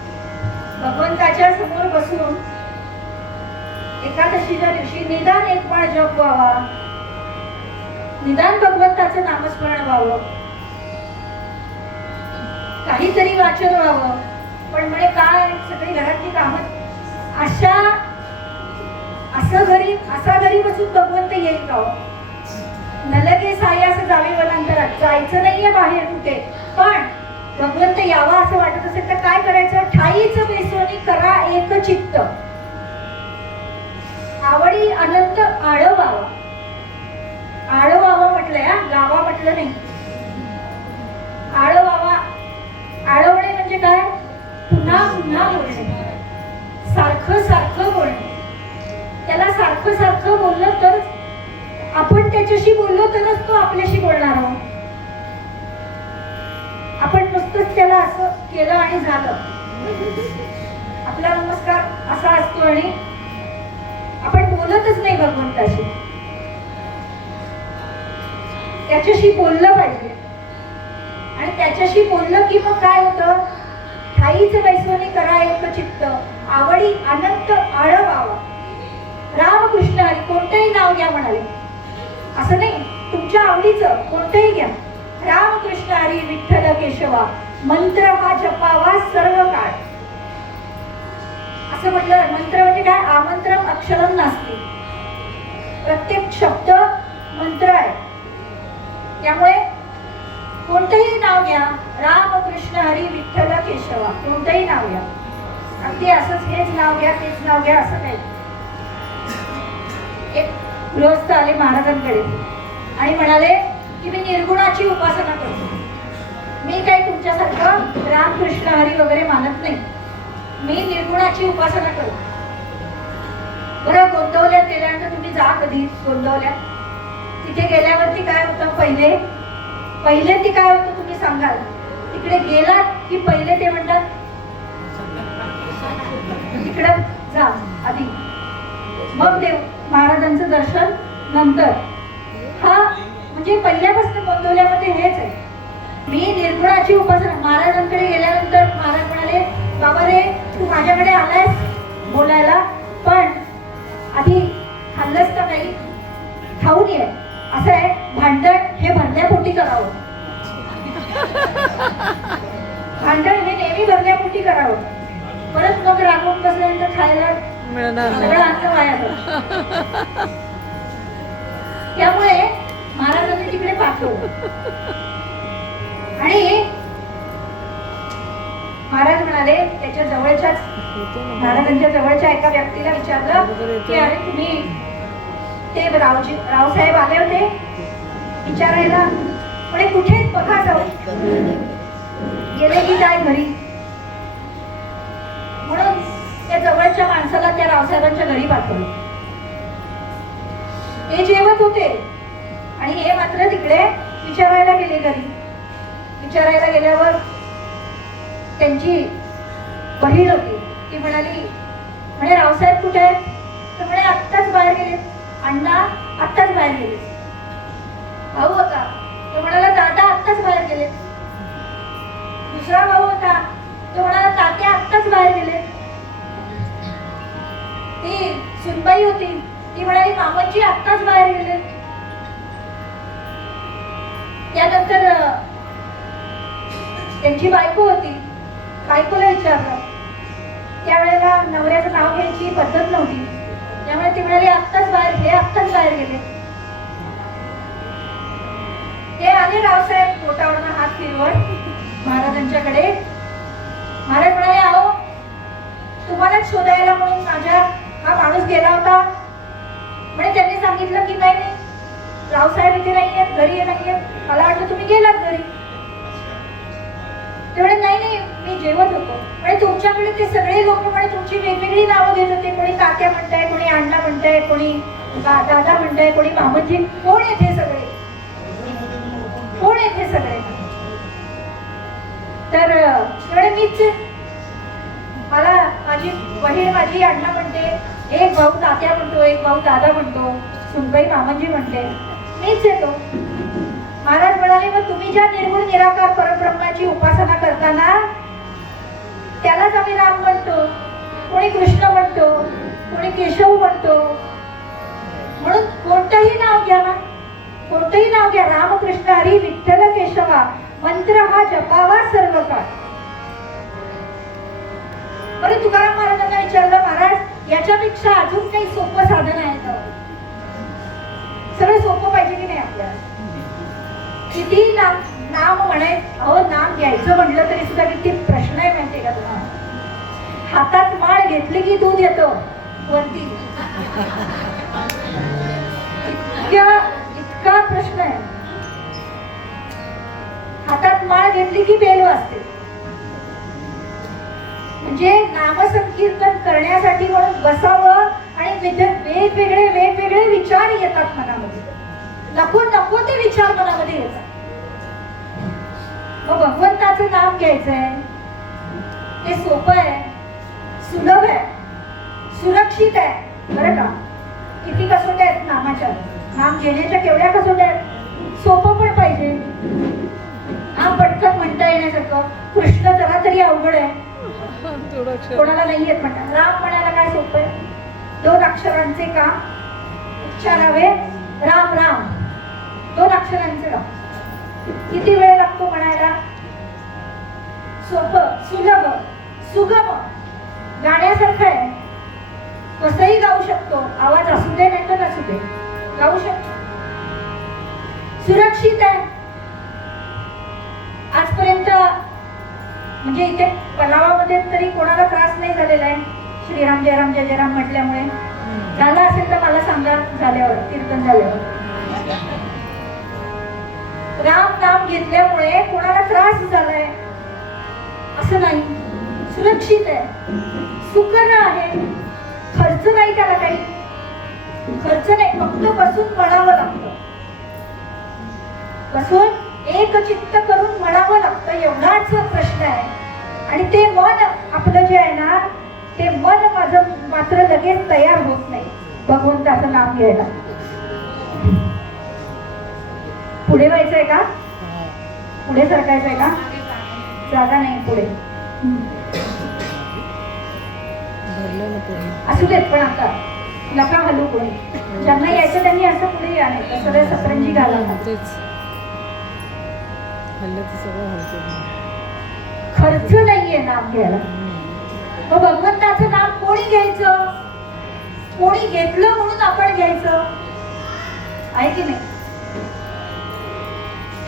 भगवंताच्या समोर बसून एकादशीच्या दिवशी निदान एक माळ जप व्हावा, निदान भगवंताचं नामस्मरण व्हावं, काहीतरी वाचन व्हावं. पण म्हणे काय सगळी घरातली कामं असा घरी बसून भगवंत येईल का? नलगे सायास जावे वनांतरात, जायचं नाहीये बाहेर कुठे, पण भगवंत यावा असं वाटत असेल तर काय करायचं? ठाईच बेसोनी करा एक चित्त, आवडी अनंत आळवावा. आळवावा म्हटलंय, हा गावा म्हटलं नाही. आळवावा, आळवणे म्हणजे काय? पुन्हा पुन्हा बोलणे, सारखं सारखं बोलणे. त्याला सारखं सारखं बोललं तर आपण त्याच्याशी बोललो तरच तो आपल्याशी बोलणार आहोत. आपण नुसतंच त्याला असं केलं आणि झालं, आपला नमस्कार असा असतो आणि आपण बोलतच नाही भगवंताशी. त्याच्याशी बोललं पाहिजे आणि त्याच्याशी बोललं की मग काय होतं? ठाईच वैसोनी करा एक चित्त, आवडी अनंत आळवावा. रामकृष्ण हरी, कोणतंही नाव घ्या म्हणाले, असं नाही, तुमच्या आवडीचं कोणतंही घ्या. रामकृष्ण हरी विठ्ठल केशवा, मंत्र हा जपावा सर्व काळ. असं म्हटलं. मंत्र म्हणजे काय? आमंत्रम अक्षरम नास्ति, प्रत्येक शब्द मंत्र आहे. त्यामुळे कोणतंही नाव घ्या, रामकृष्ण हरी विठ्ठल केशवा, कोणतंही नाव घ्या. अगदी असंच हेच नाव घ्या तेच नाव घ्या असं नाही. एक गृहस्थ आले महाराजांकडे आणि म्हणाले की मी निर्गुणाची उपासना करतो, मी काही तुमच्यासारखं रामकृष्ण हरी वगैरे मानत नाही, मी निर्गुणाची उपासना करतो. बरं, गोंदवल्यात गेल्यानंतर तुम्ही जा कधी गोंदवल्यात, तिथे गेल्यावरती काय होतं? पहिले ती काय होतं तुम्ही सांगाल? तिकडे गेलात की पहिले ते म्हणतात तिकडे जा आधी, मग देव महाराजांचं दर्शन नंतर. हा म्हणजे पहिल्यापासून गोंदवल्यामध्ये हेच आहे, मी निर्गुणाची उपासना. महाराजांकडे गेल्यानंतर महाराज म्हणाले, बाबा रे तू माझ्याकडे आलायस बोलायला, पण आधी खाल्लंस का काही? खाऊन ये. असं आहे, भांडण हे भरल्यापोटी करावं, भांडण हे नेहमी भरल्यापोटी करावं. परत मग रागवून बसल्यानंतर खायला सगळं अन्न वाया जातं. त्यामुळे महाराजांनी तिकडे पाठवलं आणि महाराज म्हणाले, त्याच्या जवळच्याच महाराजांच्या जवळच्या एका व्यक्तीला विचारलं की अरे तुम्ही ते रावसाहेब आले होते विचारायला, म्हणे कुठे बघा जाऊ, गेले की काय घरी. म्हणून त्या जवळच्या माणसाला त्या रावसाहेबांच्या घरी पाठवलं. ते जेवत होते आणि हे मात्र तिकडे विचारायला गेले घरी. विचारायला गेल्यावर त्यांची बहीण होती, ती म्हणाली, म्हणे रावसाहेब कुठे आहेत? तर म्हणे आत्ताच बाहेर गेले. अण्णा आत्ताच बाहेर गेले. भाऊ होता तो म्हणाला दादा आत्ताच बाहेर गेले. दुसरा भाऊ होता तो म्हणाला तात्या आत्ताच बाहेर गेले. ती सुनबाई होती ती म्हणाली मामाजी आत्ताच बाहेर गेले. त्यानंतर त्यांची बायको होती, बायकोला विचारलं. त्यावेळेला नवऱ्याचं नाव घ्यायची पद्धत नव्हती, त्यामुळे ती म्हणाली आत्ताच बाहेर, हे आत्ताच बाहेर गेले. ते आले रावसाहेब पोटावरनं हात फिरवत महाराजांच्याकडे. महाराज म्हणाले, अहो तुम्हालाच शोधायला म्हणून माझ्या हा माणूस गेला होता. म्हणजे त्यांनी सांगितलं की नाही नाही रावसाहेब इथे नाहीयेत, घरी नाहीयेत, मला वाटलं तुम्ही गेलात घरी. तेवढे नाही नाही मी जेवत होतो. म्हणजे तुमच्याकडे ते सगळे लोक म्हणजे तुमची वेगवेगळी नावं घेत होते, कोणी तात्या म्हणताय, कोणी अण्णा म्हणताय, कोणी दादा म्हणताय, कोणी मामाजी. कोण येथे सगळे, कोण येथे सगळे? तर तेवढे मीच, मला माझी बहीण माझी अण्णा म्हणते, एक भाऊ तात्या म्हणतो, एक भाऊ दादा म्हणतो, सुनबाई मामाजी म्हणते, मीच येतो. महाराज म्हणाले, मग तुम्ही ज्या निर्गुण निराकार परब्रह्माची उपासना करताना त्यालाच आम्ही राम म्हणतो, कोणी कृष्ण म्हणतो, कोणी केशव म्हणतो. म्हणून कोणतंही नाव घ्या ना, कोणतंही नाव घ्या, रामकृष्ण हरी विठ्ठल केशवा मंत्र हा जपावा सर्व काळ. बरं, तुकाराम महाराजांना विचारलं, महाराज याच्यापेक्षा अजून काही सोपं साधन आहे का? सगळं सोपं पाहिजे की नाही आपल्याला? किती नाम म्हणायचं, अहो नाम घ्यायचं म्हटलं तरी सुद्धा किती प्रश्न आहे माहितीये का तुम्हाला? हातात माळ घेतली की दूध येतो वरती, इतका प्रश्न आहे. हातात माळ घेतली की बेल वाजते. म्हणजे नामसंकीर्तन करण्यासाठी म्हणून बसावं आणि वेगवेगळे विचार येतात मनामध्ये, नको ते विचार मनामध्ये येतात. मग भगवंताचं नाम घ्यायचंय, ते सोपं आहे, सुलभ आहे, सुरक्षित आहे. बरं का, किती कसोट्या आहेत नामाच्या, नाम घेण्याच्या केवढ्या कसोट्या आहेत. सोपं पण पाहिजे, नाम पटकन म्हणता येण्यासारखं. कृष्ण जरा तरी अवघड आहे, कोणाला नाही येत म्हणतात. राम म्हणायला काय सोपं आहे, 2 अक्षरांचे काम उच्चारावे, राम राम, 2 अक्षरांचे राम. किती वेळ लागतो म्हणायला? सोपं, सुलभ, सुगम, गाण्यासारखं आहे. कसंही गाऊ शकतो, आवाज असू दे नाही तर नसू दे, गाऊ शकतो. सुरक्षित आहे. आजपर्यंत म्हणजे इथे पलावामध्ये तरी कोणाला त्रास नाही झालेला आहे श्रीराम जय राम जय जय राम म्हटल्यामुळे. झाला असेल तर मला सांगा झाल्यावर, कीर्तन झाल्यावर. राम नाम घेतल्यामुळे कोणाला त्रास झालाय असं नाही. सुरक्षित आहे, सुकर आहे, खर्च नाही त्याला काही, खर्च नाही, फक्त बसून म्हणावं लागतं. बसून एक चित्त करून म्हणावं लागतं, एवढाच प्रश्न आहे. आणि ते मन आपलं जे आहे ना, ते मन माझं मात्र लगेच तयार होत नाही भगवंताचं नाम घ्यायला. पुढे व्हायचंय का? पुढे सरकायचंय का? जागा नाही पुढे. असू देत, पण आता नका हलू कोणी. ज्यांना यायचं त्यांनी असं पुढे या, नाही सगळं सतरंजी घाला. खर्च नाहीये नाम घ्यायला. मग भगवंताचं नाम कोणी घ्यायचं? कोणी घेतलं म्हणून आपण घ्यायचं आहे की नाही?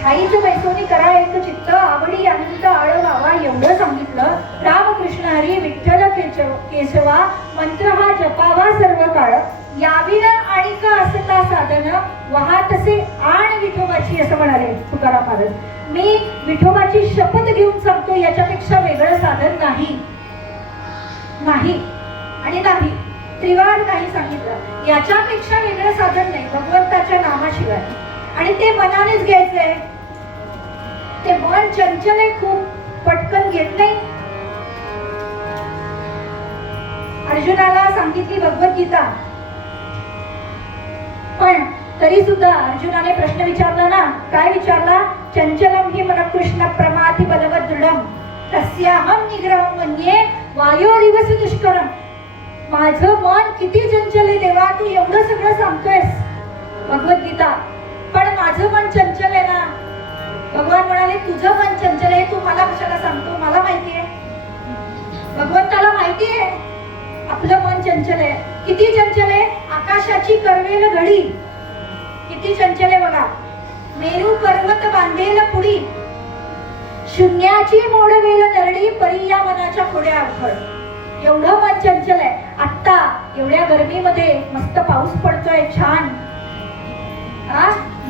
ठाईचं पैसोनी करा एक चित्त, आवडी आनंद आळवावा, एवढं सांगितलं. रामकृष्ण हरी विठ्ठल केशवा मंत्र हा जपावा सर्व काळ, याविन आणि का असता साधन, वाहतसे आण विठोबाची, असं म्हणाले तुकाराम महाराज. मी विठोबाची शपथ घेऊन सांगतो, याच्यापेक्षा वेगळं साधन नाही, नाही आणि नाही. त्रिवार नाही सांगितलं, याच्यापेक्षा वेगळं साधन नाही भगवंताच्या नामाशिवाय. आणि ते मनानेच घ्यायचंय. ते मन चंचल आहे, खूप पटकन घेत नाही. अर्जुनाला सांगितली भगवद्गीता, पण तरी सुद्धा अर्जुनाने प्रश्न विचारला ना. काय विचारला? चंचलम हि मन कृष्ण प्रमाति बलवत दृढम तस्याहम निग्रहम मन्ये वायोरिवस दुष्करम. माझं मन किती चंचल आहे देवा, तू एवढं सगळं सांगतोयस भगवद्गीता, पण माझं मन चंचल आहे ना. भगवान म्हणाले, तुझं मन चंचल आहे, तू मला कशाला सांगतो? मला माहिती आहे, भगवंताला माहिती आहे आपलं मन चंचल आहे. किती चंचल आहे? आकाशाची करवेल घडी किती चंचल आहे बघा. मेरू पर्वत बांधेल पुढी, शून्याची मोडवेल नरडी, परी या मनाच्या पुढ्या अवघड. एवढं मन चंचल आहे. आत्ता एवढ्या गरमीमध्ये मस्त पाऊस पडतोय छान.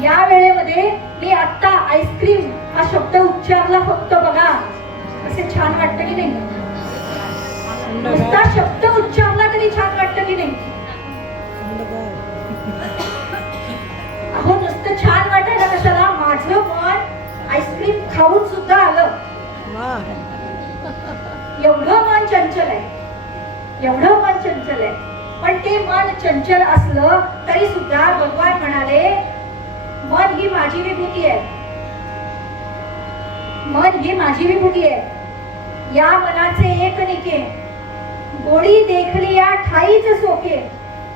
या वेळेमध्ये मी आत्ता आईस्क्रीम हा शब्द उच्चारला फक्त, बघा कसे छान वाटतं की नाही? नुसता शब्द उच्चारला तरी छान वाटतं की नाही? अहो नुसतं छान वाटायला कशाला, माझं मन आईस्क्रीम खाऊन सुद्धा आलं, एवढं मन चंचल आहे. एवढं मन चंचल आहे. पण ते मन चंचल असलं तरी सुद्धा भगवान म्हणाले मन ही माझी विभूती आहे. मन ही माझी विभूती आहे. या मनाचे एक निके गोडी देखली या ठाईच सोके,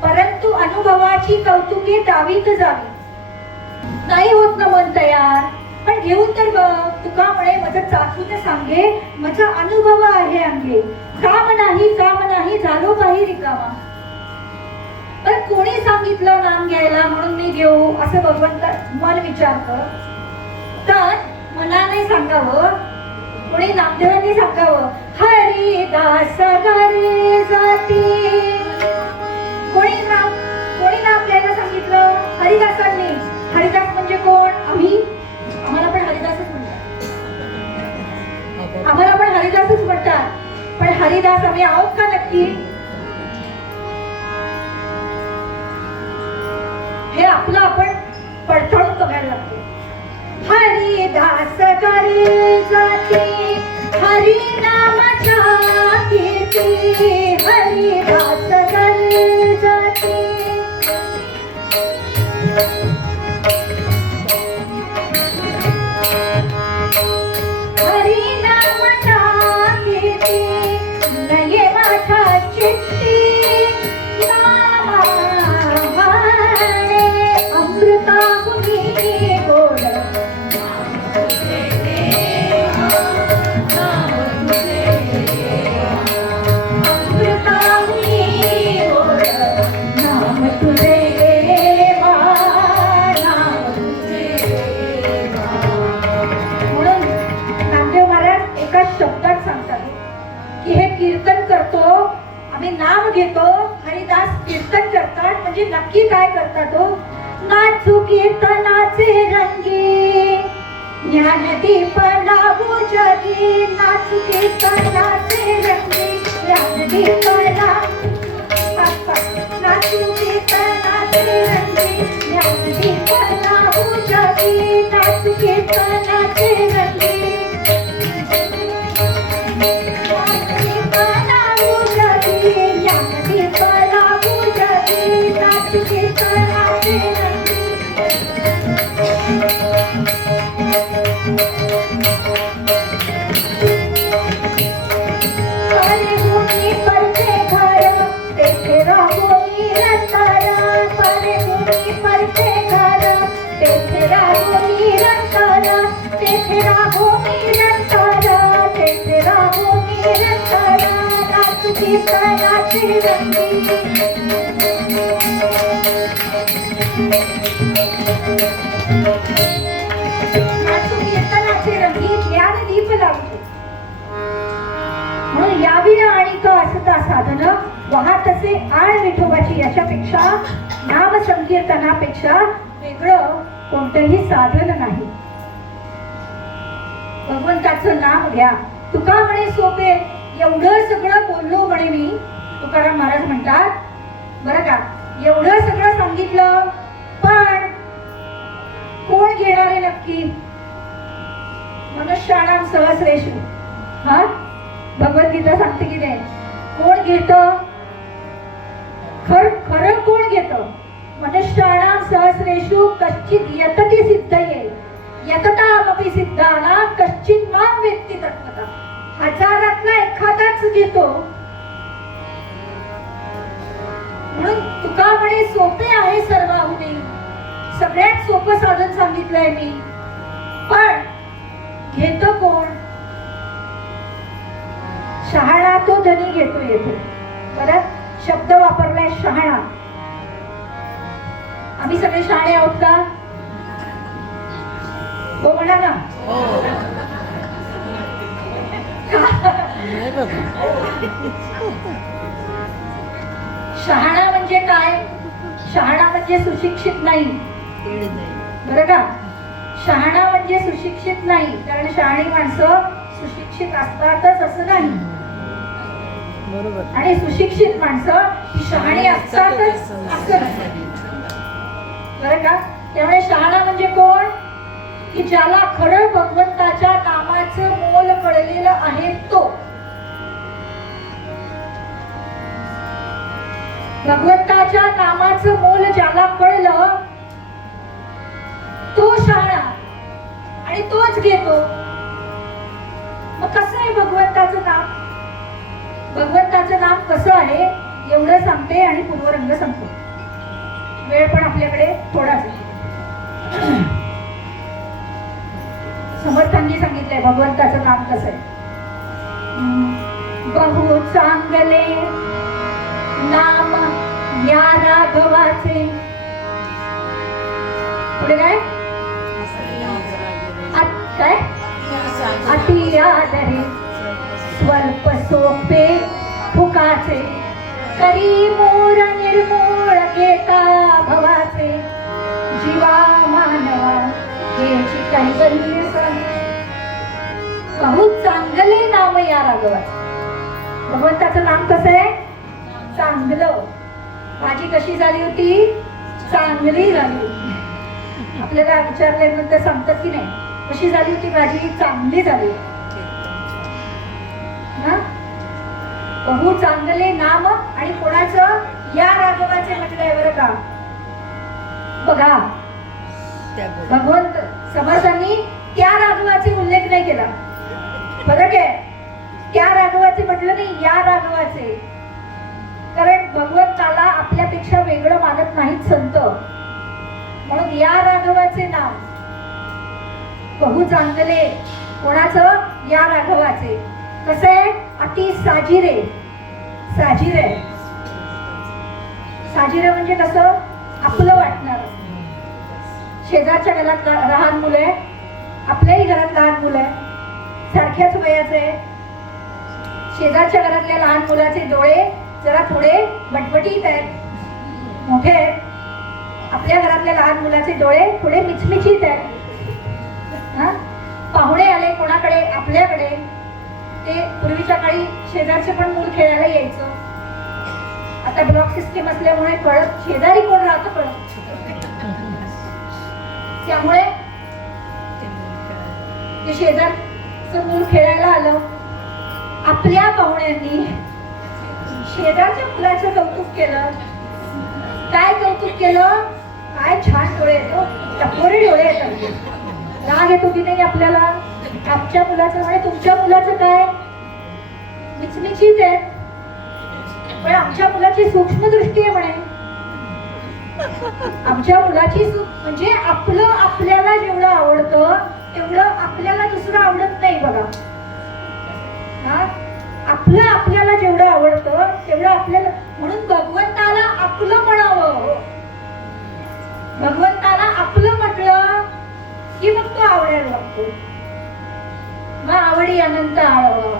परंतु अनुभवाची कौतुके दावीत जावी. नाही होत ना मन तयार, पण घेऊन तर बघ. तुका म्हणे माझं चाचून सांगे, माझा अनुभव आहे अंगे. काम नाही झालो काही रिकामा. पण कोणी सांगितलं नाम घ्यायला म्हणून मी घेऊ असं भगवंत मन विचारतं. तर मनाने सांगावं, कोणी नामदेवांनी सांगावं हरिदास घरी जाती. कोणी नाम घ्यायला सांगितलं? हरिदासांनी. हरिदास म्हणजे कोण? आम्हाला पण हरिदासच म्हणतात. आम्हाला पण हरिदासच म्हणतात. पण हरिदास आम्ही आहोत का नक्की? हे आपलं आपण पडताळून बघायला लागतो. हरिदास घरी जाती, हरी नामाच्या कीर्ती. हरिदास घरी जाती, हरी नामाच्या कीर्ती. नये माझ्या चित्ती अमृताहुनी गोड. शब्दात सांगतात की हे कीर्तन करतो आम्ही, नाम घेतो. हरिदास कीर्तन करतात म्हणजे नक्की काय करतात? नाचू कीर्तनाचे रंगी, ज्ञानदीप लावू जगी. नाचू कीर्तनाचे रंगी, ज्ञानदीप नाचू कीर्तनाचे रंगी, ज्ञानदीप लावू जगी. नाचू कीर्तनाचे रंगी, ज्ञानदीप लागतो. म्हणून याविना आणि तो असता साधन वाहतसे आण विठोबाची. याच्यापेक्षा नाम संकीर्तनापेक्षा वेगळं कोणतंही साधन नाही. भगवंताचं नाम घ्या. तुका म्हणे सोपे, एवढं सगळं बोललो म्हणे मी. तुकाराम महाराज म्हणतात बरं का, एवढं सगळं सांगितलं पण कोण घेणार आहे नक्की? मनुष्याणाम सहस्रेषु. हा भगवद्गीता सांगते की नाही? कोण घेत? खरं कोण घेत? मनुष्याणाम सहस्रेषु कश्चित यतति सिद्धये यततामपि सिद्धानां कश्चित मां वेत्ति तत्त्वतः. हजारातला एखादाच घेतो. म्हणून तुका म्हणे सोपे आहे सर्वाहुनी. सगळ्यात सोपं साधन सांगितलंय मी, पण घेतो कोण? शहाणा तो धनी घेतो. येतो परत शब्द वापरलाय शहाणा. आम्ही सगळे शहाणे आहोत का? हो म्हणा ना. शहाणा म्हणजे काय? शहाणा म्हणजे सुशिक्षित नाही, बरं का? शहाणा म्हणजे सुशिक्षित नाही. कारण शहाणी माणसं सुशिक्षित असतातच असं नाही, बरोबर. आणि सुशिक्षित माणसं ही शहाणी असतातच असं नाही, बरं का? त्यामुळे शहाणा म्हणजे कोण? की ज्याला खरं भगवंताच्या नामाचं मोल कळलेलं आहे तो. भगवंताच्या नामाचं मोल ज्याला कळलं तो शहाणा आणि तोच घेतो. मग कसं आहे भगवंताचं नाम? भगवंताचं नाम कसं आहे एवढं सांगते आणि पूर्वरंग सांगते. वेळ पण आपल्याकडे थोडाच आहे. समर्थांनी सांगितलंय भगवंताचं नाम कसं आहे. बहु चांगले नाम या राघवाचे. पुढे काय काय अति आदरे स्वल्प सोपे फुकाचे करी मोर निर्मूळ घेता भवाचे जीवा मानवा हेची कैवल्य सण. बहुत चांगले नाम या राघवाचे. भगवंताचं नाम कसं आहे? चांगलं. भाजी कशी झाली होती? चांगली झाली होती. आपल्याला विचारल्यानंतर सांगतात की नाही कशी झाली होती भाजी? चांगली झाली. बहु चांगले नाम आणि कोणाचं? या राघवाचे म्हटलंय बरं का. बघा भगवंत समर्थांनी त्या राघवाचे उल्लेख नाही केला. फरक आहे. त्या राघवाचे म्हटलं नाही, या राघवाचे. कारण भगवंताला आपल्यापेक्षा वेगळं मानत नाहीत संत, म्हणून या राघवाचे नाम. बहु चांगले कोणाचं? या राघवाचे. कसं आहे? अति साजिरे. साजिरे साजिरे म्हणजे कसं? आपलं वाटणार. शेजारच्या घरात लहान मुलं आहे, आपल्याही घरात लहान मुलं आहे, सारख्याच वयाचे आहे. शेजारच्या घरातल्या लहान मुलाचे डोळे जरा थोडे बटबटीत आहेत, मोठे आहेत. आपल्या घरातल्या लहान मुलाचे डोळे थोडे मिचमिचीत आहेत. पाहुणे आले कोणाकडे? आपल्याकडे. ते पूर्वीच्या काळी शेजारचे पण मूल खेळायला यायचं. आता ब्लॉक सिस्टीम असल्यामुळे कळत शेजारी कोण राहतं कळत. त्यामुळे ते शेजारचं मूल खेळायला आलं. आपल्या पाहुण्यांनी शेजारच्या मुलाचं कौतुक केलं. काय कौतुक केलं? काय छान डोळे आहेत, टपोरे डोळे आहेत. राग येतो की नाही आपल्याला? आमच्या मुलाचं म्हणे तुमच्या मुलाचं काय? मिचमिचीत आहे, पण आमच्या मुलाची सूक्ष्म दृष्टी आहे म्हणे. आमच्या मुलाची म्हणजे आपलं आपल्याला जेवढं आवडतं तेवढं आपल्याला दुसरं आवडत नाही बघा. आपलं आपल्याला जेवढं आवडतं तेवढं आपल्याला. म्हणून भगवंताला आपलं म्हणावं. भगवंताला आपलं म्हटलं की मग तो आवडायला लागतो. मग आवडी अनंत आळवा.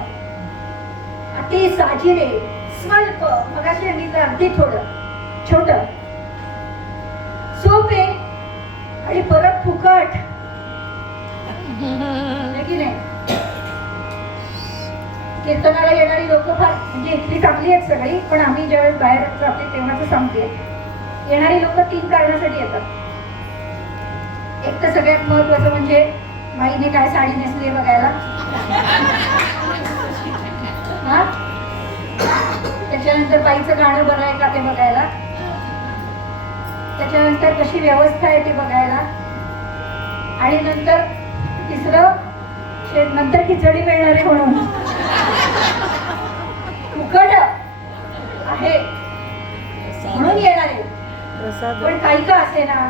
अति साजिरे स्वल्प मगाशी सांगितलं अगदी थोडं छोट सोपे आणि परत फुकट की नाही. कीर्तनाला येणारी लोक फार म्हणजे इथली चांगली आहेत सगळी, पण आम्ही ज्यावेळेस बाहेर जाते तेव्हाच सांगते. येणारी लोक 3 कारणासाठी येतात. एक तर सगळ्यात महत्वाचं म्हणजे बाईने काय साडी नेसली बघायला. त्याच्यानंतर बाईचं गाणं बरं आहे का ते बघायला. त्याच्यानंतर कशी व्यवस्था आहे ते बघायला. आणि नंतर तिसरं नंतर खिचडी मिळणार आहे म्हणून. फुकट आहे म्हणून येणार आहे. पण काही का असे ना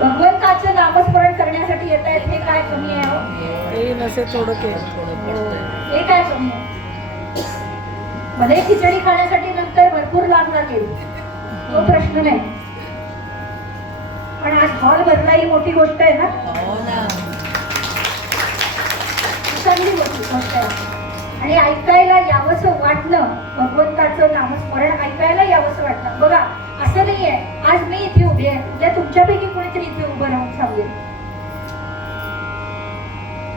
भगवंताचं नामस्मरण करण्यासाठी येत आहेत. हे काय कमी आहे? हे काय कमी आहे? भले खिचडी खाण्यासाठी नंतर भरपूर लांब लागेल, तो प्रश्न नाही. पण आज हॉल भरला ही मोठी गोष्ट आहे ना. चांगली गोष्ट आहे. आणि ऐकायला यावंसं वाटलं, भगवंताचं नामस्मरण ऐकायला यावंसं वाटलं. बघा असं नाहीये आज मी इथे उभी आहे, उद्या तुमच्यापैकी कोणीतरी इथे उभं राहून सांगेल.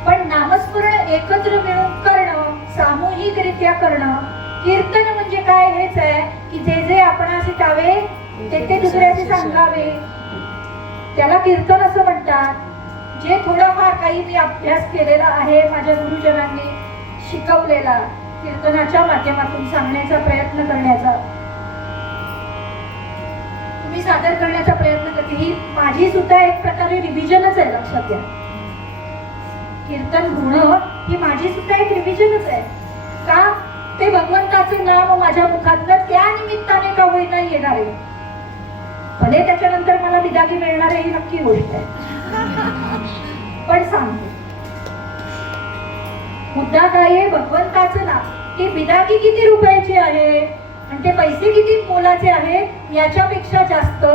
पण नामस्मरण एकत्र मिळून करणं, सामूहिकरित्या करणं. कीर्तन म्हणजे काय? हेच आहे की जे जे आपण शिकावे ते ते दुसऱ्याचे सांगावे. त्याला कीर्तन असं म्हणतात. जे थोडंफार काही मी अभ्यास केलेला आहे, माझ्या गुरुजनांनी शिकवलेला, कीर्तनाच्या माध्यमातून सांगण्याचा प्रयत्न करण्याचा, सादर करण्याचा प्रयत्न करते. ही माझी सुद्धा एक प्रकारे रिव्हिजनच आहे, लक्षात घ्या. कीर्तन होणं ही माझी सुद्धा एक रिव्हिजनच आहे. का? ते भगवंताचे नाम माझ्या मुखातनं त्या निमित्ताने का होईना येणार आहे. भले त्याच्यानंतर मला बिदागी मिळणार आहे, ही नक्की गोष्ट आहे. पण सांगते, मुद्दा काय आहे, भगवंताचं नाम. ती बिदागी किती रुपयाची आहे आणि ते पैसे किती मोलाचे आहेत याच्यापेक्षा जास्त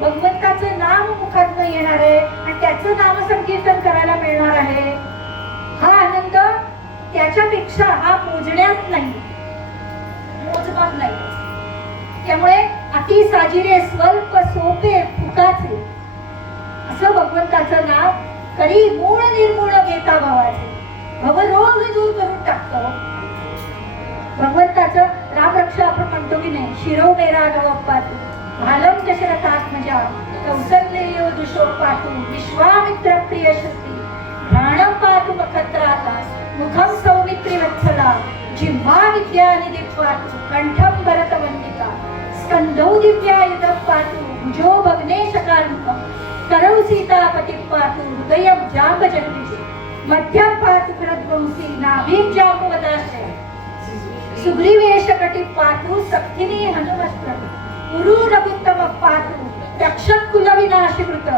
भगवंताचं नाम मुखातनं येणार आहे आणि त्याचं नामसंकीर्तन करायला मिळणार आहे. हा आनंद त्याच्यापेक्षा हा मोजण्यात नाही, मोजमाप नाही. त्यामुळे अति साजिरे स्वल्प सोपे फुकाचे असं भगवंताचं नाव करी मूळ निर्मूळ घेता भावाचे भवरोग दूर करून टाकतो. भगवंताचं रामरक्षा आपण म्हणतो की नाही, शिरो मेरा नवपातू भालम दशरथात मजा कौसल्य दुशोक पातू विश्वामित्र प्रिय शक्ती प्राणम पातू मखत्राता मुखम सौमित्री वत्सला जिह्वा विद्या निधी पातू कंठम भरत वंदिता स्कंदौ दिव्यायुध पातू भुजो भग्नेशकान्मुखम करौ सीतापति पातू हृदयं जांब जगदीश मध्यम पातु कृतवंशी नाभीं जांबवदाश्रय सुग्रीवेश कटि पातु सक्थिनी हनुमस्त्र उरु रघुत्तम पातु रक्षक कुल विनाश कृत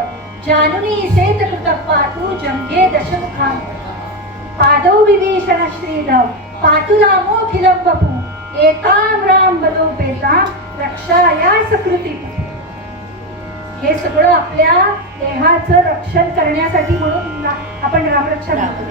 जानुनी सेत कृत पातु जंगे दशमुखां पादौ विभीषण श्रीधर पातु रामोऽखिलं वपु एतां राम बलोपेतां रक्षाया सकृती. हे सगळं आपल्या देहाचं रक्षण करण्यासाठी म्हणून आपण रामरक्षा करतो.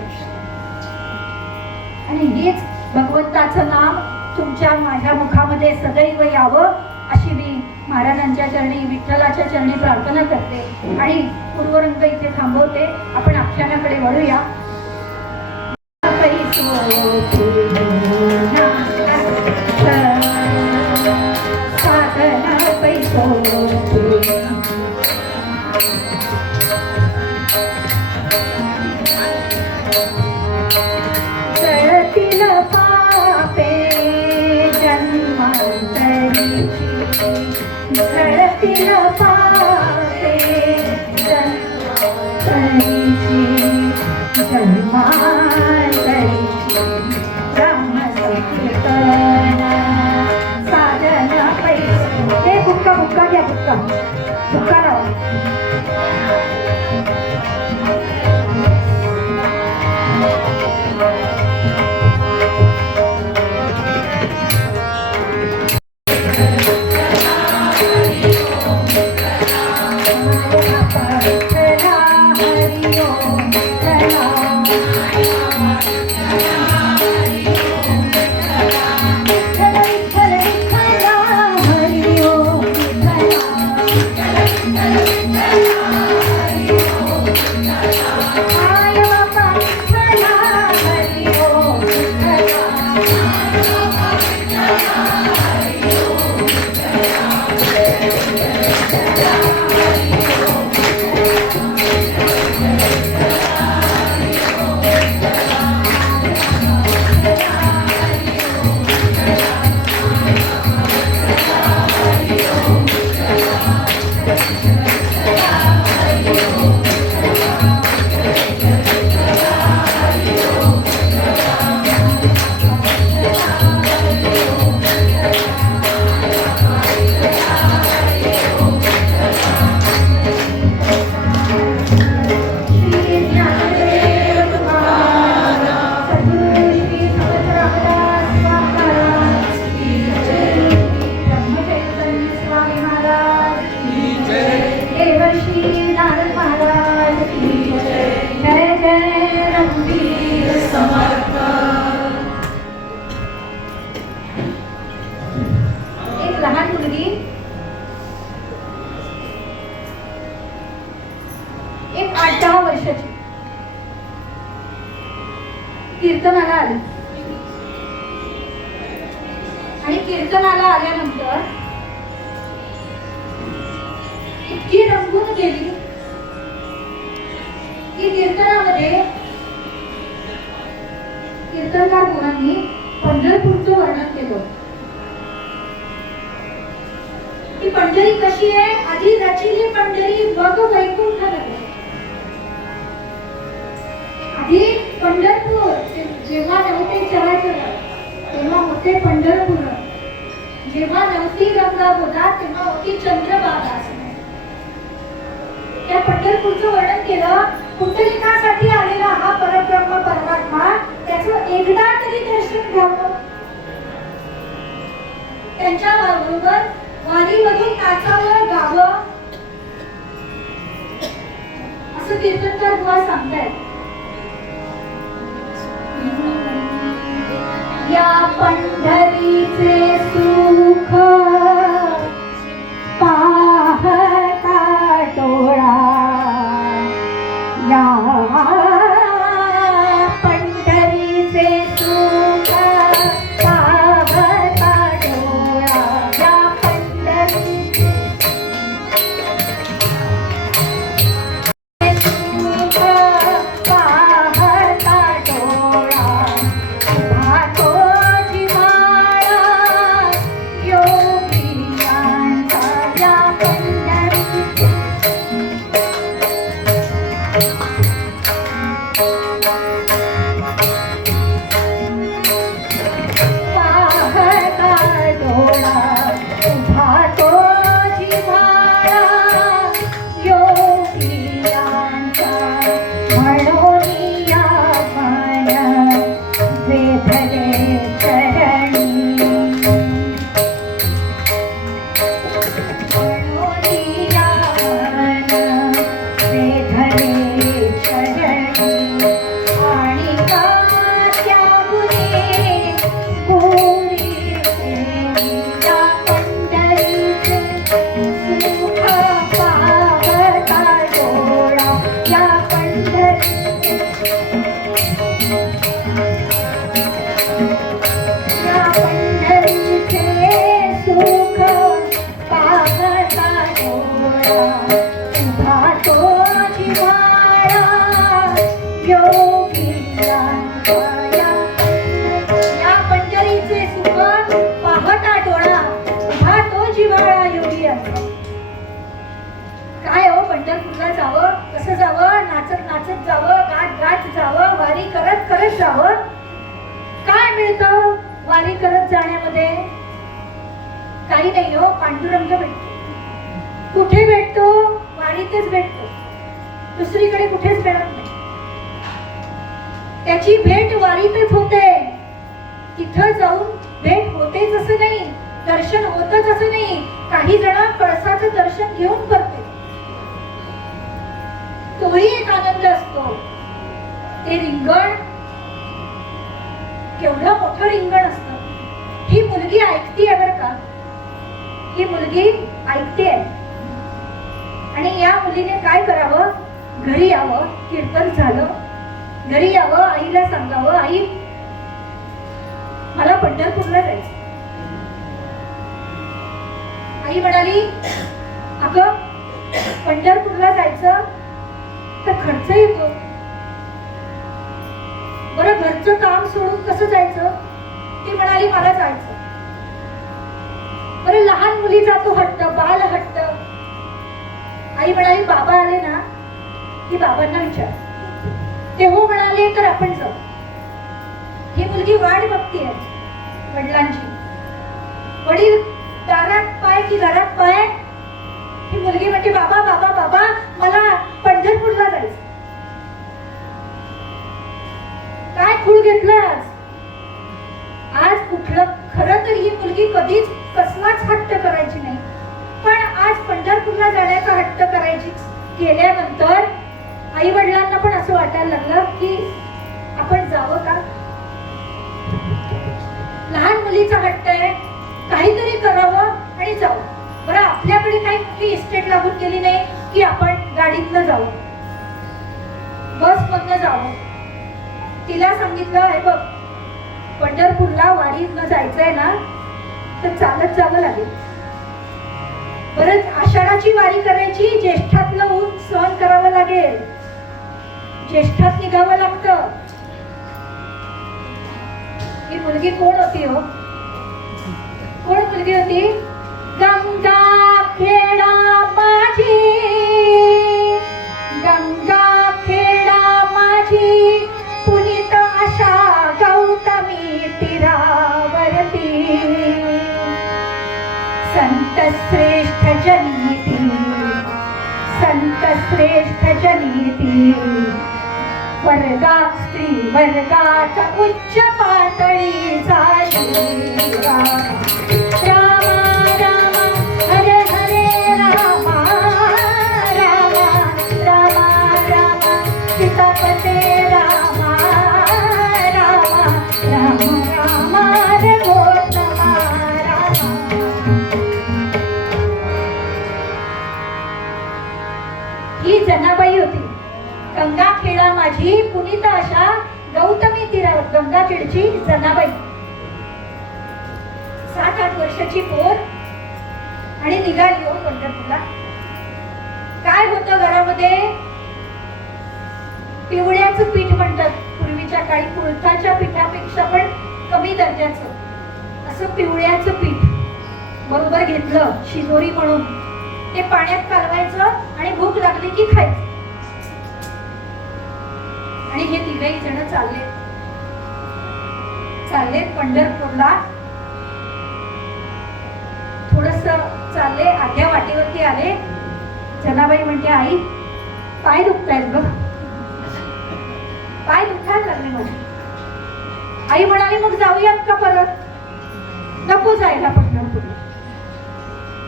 आणि हेच भगवंताचं नाम तुमच्या माझ्या मुखामध्ये सदैव यावं अशी मी महाराजांच्या चरणी विठ्ठलाच्या चरणी प्रार्थना करते आणि पूर्वरंग इथे थांबवते. आपण आख्यानाकडे वळूया. कीर्तनाला आली आणि कीर्तनाला आल्यानंतर इतकी रंगून गेली की कीर्तनामध्ये कीर्तनकार मुलांनी पंढरपूरचं वर्णन केलं. ती पंढरी कशी आहे? आधी रचिली पंढरी मग वैकुंठ नगरी. आधी पंढरपूर जेव्हा नव्हते चराचर तेव्हा होते पंढरपूर. जेव्हा नव्हती गंगा गोदा तेव्हा होती चंद्रभागा. त्या पंढरपूरचं वर्णन केलं. पुंडलिकासाठी आलेला हा परब्रह्म परमात्मा त्याचं एकदा तरी दर्शन घ्यावं. त्यांच्या बरोबर वारीमधून नाचावं गावं असं कीर्तनकार बुवा सांगतायत. या पंढरीचे सुख पाहता डोळा. या पंढरीचे सुख पाहता डोळा. या पंढरीचे सुख पाहता डोळा. भातो जिव्हाळा योगियांचा. या पंढरीचे पाहता डोळा. भातो जिव्हाळा योगियांचा. म्हणून या मन वेधले चरणी. म्हणून या मन वेधले चरणी. आणि का त्यामुळे गोडी प्रेमी. या पंढरीचे सुख पाहता डोळा. या पंढरीचे या पंढरीचे सुख पाहता डोळा. भातो जिव्हाळा योगियांचा. या पंढरीचे सुख पाहता डोळा. भातो जिव्हाळा योगियांचा. काय हो, पंढरपूरला जावं कसं जावं? नाचत नाचत जावं, गात गात जावं, वारी करत करत जावं. काय मिळतं वारी करत जाण्यामध्ये? काही नाही हो, पांडुरंग भेटतो. कुठे भेटतो? वारीतच भेटतो. दुसरीकडे कुठेच मिळत नाही. त्याची भेट वारीतच होते. तिथं जाऊन भेट होतेच असं नाही, दर्शन होतच असं नाही. काही जण कळसाचं दर्शन घेऊन करते, तोही एक आनंद असतो. ते रिंगण केवढं मोठं रिंगण असतं. ही मुलगी ऐकतीये बरं का, ही मुलगी ऐकते. आणि या मुलीने काय करावं? घरी यावं. कीर्तन झालं, घरी यावं, आईला सांगावं, आई मला पंढरपूरला जायचं. आई म्हणाली, अगं पंढरपूरला जायचं तर खर्च येतो. बरं घरचं काम सोडून कसं जायचं? ती म्हणाली मला जायचं. बरं लहान मुलीचा तो हट्ट, बाल हट्ट. आई म्हणाली बाबा आले ना की बाबांना विचार. ते हो म्हणाले तर आपण जाऊ. ही मुलगी वाट बघतीये वडिलांची. वडील दारात पाय की घरात पाय. ही मुलगी म्हणते बाबा बाबा बाबा मला पंढरपूरला जायचं. काय खूळ घेतलं आज? आज कुठलं? खरं तर ही मुलगी कधीच कसलाच हट्ट करायची नाही, पण आज पंढरपूरला जाण्याचा हट्ट करायची केल्यानंतर आई वडिलांना पण असं वाटायला लागलं की आपण जावं का? लहान मुलीचा हट्ट आहे, काहीतरी करावं आणि जावं. बरं आपल्याकडे काही मोठी इस्टेट लागून गेली नाही की आपण गाडीतनं जावं, बस मधनं जावं. तिला सांगितलं हे बघ पंढरपूरला वारीतनं जायचंय ना तर चालत जावं लागेल. बरंच आषाढाची वारी करायची, ज्येष्ठातलं ऊन सहन करावं लागेल, ज्येष्ठात निघावं लागतं. ही मुलगी कोण होती हो? कोण मुलगी होती? गंगा जनीती, संत श्रेष्ठ जनीती, वर्गा स्त्री वर्गात उच्च पातळी झाली. रामा रामा हरे हरे रामा रामा रामा रामा सीतापते रामा रामा राम रामा रघोत्तमा रामा. ही जनाबाई होती. गंगा खेळा माझी पुनीता अशा गौतमी तीरावर गंगाखेडची जनाबाई. 7-8 वर्षाची पोर आणि निघाली हो पंढरपूरला. काय होतं घरामध्ये? पिवळ्याचं पीठ म्हणतात पूर्वीच्या काळी, कुळथाच्या पिठापेक्षा पण कमी दर्जाचं असं पिवळ्याचं पीठ बरोबर घेतलं शिदोरी म्हणून. ते पाण्यात कालवायचं आणि भूक लागली की खायचं. आणि हे तिघही जण चालले पंढरपूरला. थोडस चालले, आध्या वाटेवरती आले. जनाबाई म्हणते, आई पाय दुखतायत ग, पाय दुखायला लागले माझे. आई म्हणाली, मग जाऊयात का परत? नको जायला पंढरपूरला.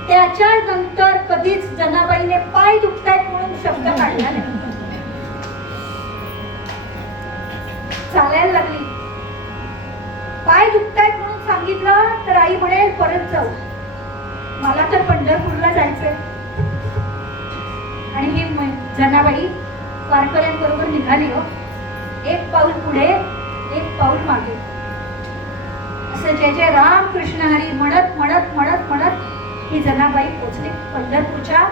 त्याच्या नंतर कधीच जनाबाईने पाय दुखतायत म्हणून शब्द काढला नाही. चालायला लागली. पाय दुखतायत म्हणून सांगितलं तर आई म्हणेल परत जाऊ, मला तर पंढरपूरला जायचंय. आणि ही जनाबाई वारकऱ्यांबरोबर निघाली हो. एक पाऊल पुढे एक पाऊल मागे, असं जय जय राम कृष्ण हरी म्हणत म्हणत म्हणत म्हणत ही जनाबाई पोचली. पंढरपूरच्या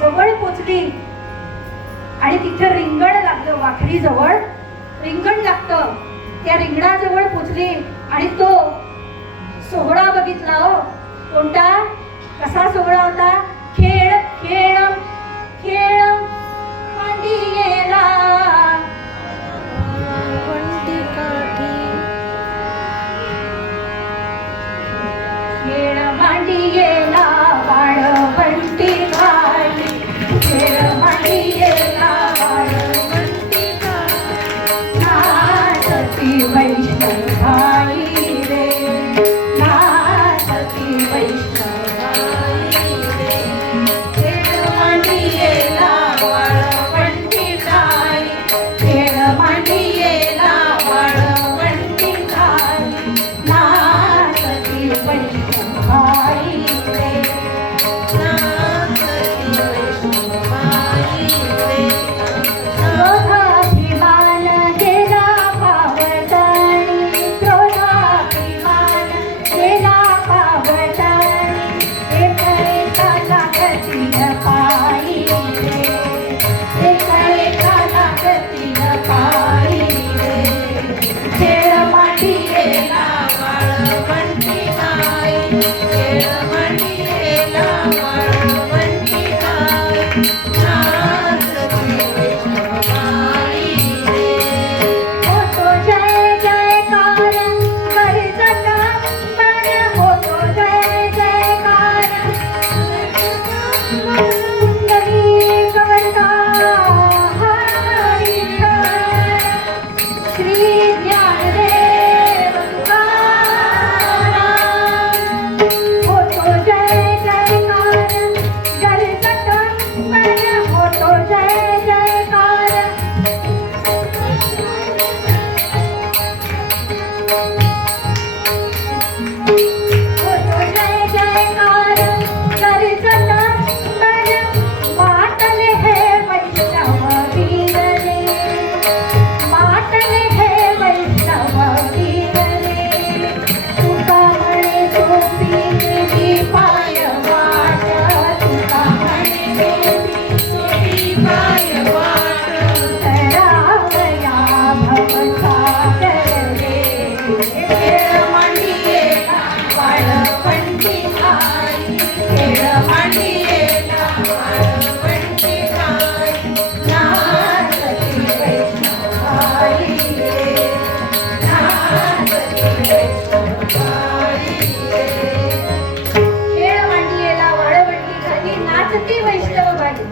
जवळ पोचली आणि तिथे रिंगण लागलं. वाखरी जवळ रिंगण लागतं. त्या रिंगणाजवळ पोचली आणि तो सोहळा बघितला हो. कोणता? कसा सोहळा होता? खेळ खेळ खेळ मांडियेला वंटी काठी, खेळ मांडियेला वाळवंटी घाली, खेळ मांडियेला वाळवंटी घाली. नाचती वैष्णवाई रे, नाचती वैष्णवाई.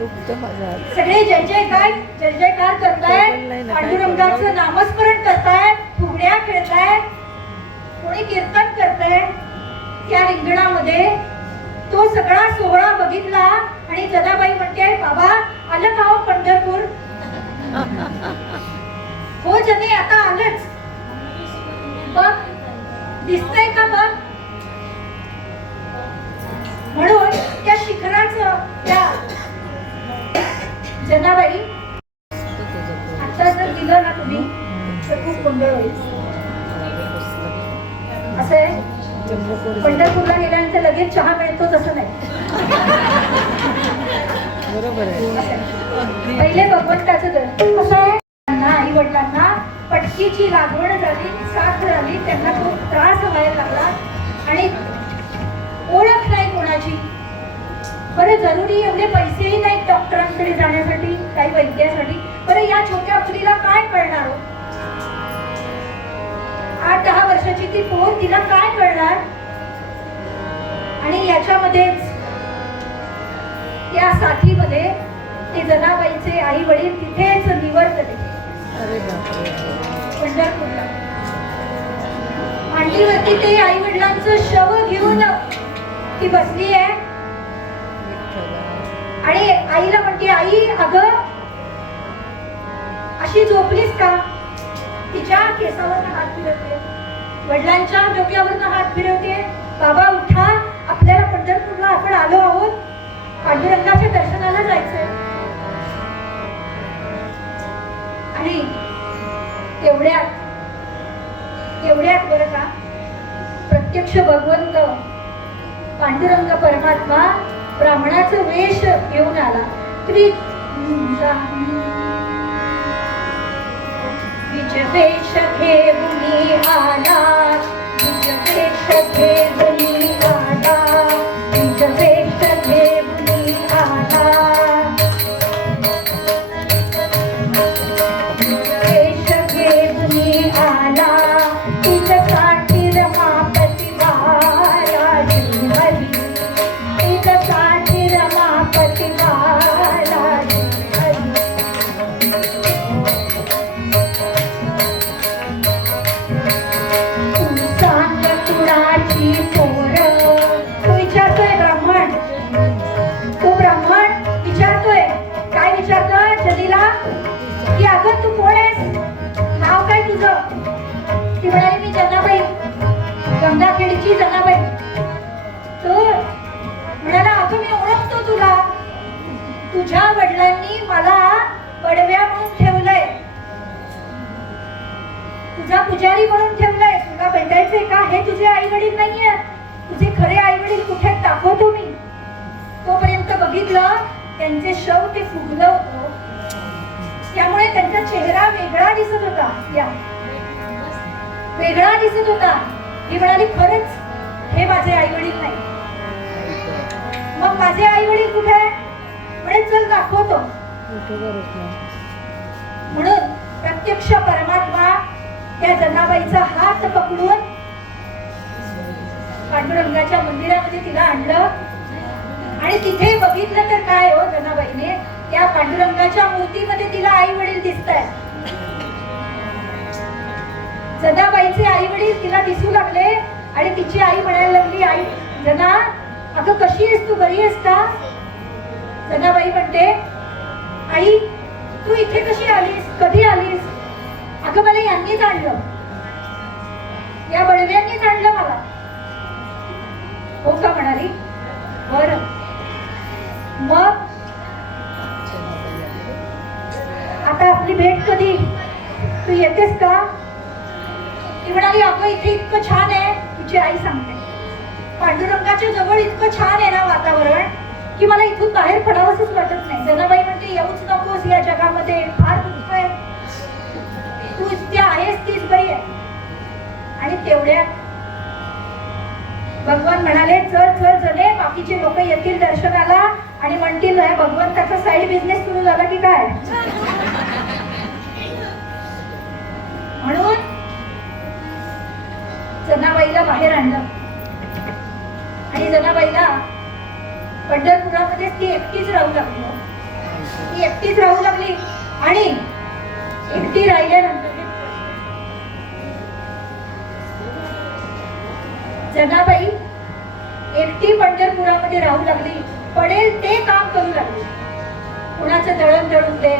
दुखत माझा हात. सगळे जय जयकार करतायत, पांडुरंगाचं नामस्मरण करतायत, फुगड्या खेळतायत, कोणी कीर्तन करताय. त्या रिंगणामध्ये तो सगळा सोहळा बघितला आणि जनाबाई म्हणते, बाबा आलं का हो पंढरपूर? हो जने, आता आलंच. बघ दिसतंय का बघ? म्हणून त्या शिखराचं त्या जनाबाई आता जर दिलं ना तुम्ही तर खूप गोंधळ होईल. असं आहे, पंढरपूरला गेल्यानंतर लगेच चहा मिळतो तसं नाही. बरोबर आहे. पहिले भगवंताचं दर्शन कसं आहे, आई वडिलांना पटकीची लागवड झाली, साथ झाली, त्यांना खूप त्रास व्हायला लागला आणि ओळख नाही कोणाची. बरं जरुरी एवढे पैसेही नाहीत डॉक्टरांकडे जाण्यासाठी, काही वैद्यासाठी. बरं या छोट्या मुलीला काय कळणार? 8-10 वर्षाची ती पोर, तिला काय कळणार? आणि याच्यामध्येच या साथीमध्ये ते जनाबाईचे आई वडील तिथेच निवर्तले पंढरपूरला. मांडीवरती ते आई वडिलांचं शव घेऊन ती बसली आहे आणि आईला म्हणते, आई अगं अशी झोपलीस का? तिच्या केसावरनं हात फिरवते, वडिलांच्या डोक्यावरनं हात फिरवते. बाबा उठा, आपल्याला पंढरपूरला आपण आलो आहोत, पांडुरंगाच्या दर्शनाला जायचंय. आणि एवढ्यात बरं का, प्रत्यक्ष भगवंत पांडुरंग परमात्मा ब्राह्मणाचं वेश घेऊन आला. वेश घेऊन आला, वेश घेऊन आला, वेश घेऊन आला, वेश घेऊन आला. तिच्यासाठी रमापती बालाजी हरी, तिच्यासाठी रमापती बालाजी हरी. तू सांग कुणाची पोर? तो विचारतोय ब्राह्मण. तो ब्राह्मण विचारतोय, काय विचारतोय जलीला? की अगं तू कोण आहेस? नाव काय तुझं? ती म्हणाली, मी जनाबाई, गंगाखेडची जनाबाई. तो म्हणाला, अगं मी ओळखतो तुला, तुझ्या वडिलांनी मला पडव्या म्हणून ठेवलंय, तुझा पुजारी म्हणून ठेवलंय. तुला भेटायचंय का? हे तुझे आई वडील नाहीये, तुझे खरे आई वडील कुठे दाखवतो मी. तोपर्यंत बघितलं त्यांचे शव ते फुगलं होतं, त्यामुळे त्यांचा चेहरा वेगळा दिसत होता, वेगळा दिसत होता. ही म्हणाली, खरंच हे माझे आई वडील नाही. मग माझे आई वडील कुठे आहे? म्हणे चल दाखवतो. म्हणून प्रत्यक्ष परमात्मा त्या जनाबाईचा हात पकडून पांडुरंगाच्या मंदिरामध्ये तिला आणलं आणि तिथे बघितलं तर काय हो, जनाबाईने त्या पांडुरंगाच्या मूर्तीमध्ये तिला आई वडील दिसतायत. जनाबाईचे आई वडील तिला दिसू लागले आणि तिची आई म्हणायला लागली, आई जना अगं कशी आहेस तू, बरी आहेस का? जनाबाई म्हणते, आई तू इथे कशी आलीस, कधी आलीस? अगं मला यांनीच आणलं, या बडव्यांनीच आणलं मला. हो का? म्हणाली, बरं मग आता आपली भेट कधी, तू येतेस का? ती म्हणाली, अगं इथे इतकं छान आहे. तुझी आई सांगते, पांडुरंगाच्या जवळ इतकं छान आहे ना वातावरण की मला इथून बाहेर पडावंसच वाटत नाही. जनाबाई म्हणते, येऊच नकोस या जगामध्ये, फार दुःख आहे, तू इतकी आहेस तीच बरी आहे. आणि तेवढ्यात भगवान म्हणाले, चल चल जने, बाकीचे लोक येतील दर्शनाला आणि म्हणतील भगवंताचा साईड बिझनेस सुरू झाला की काय. म्हणून जनाबाईला बाहेर आणलं आणि जनाबाईला पंढरपुरामध्ये ती एकटीच राहू लागली. ती एकटीच राहू लागली आणि एकटी राहिल्यानंतर जनाबाई एकटी पंढरपुरामध्ये राहू लागली. पडेल ते काम करू लागली. कुणाचं दळण दळून दे,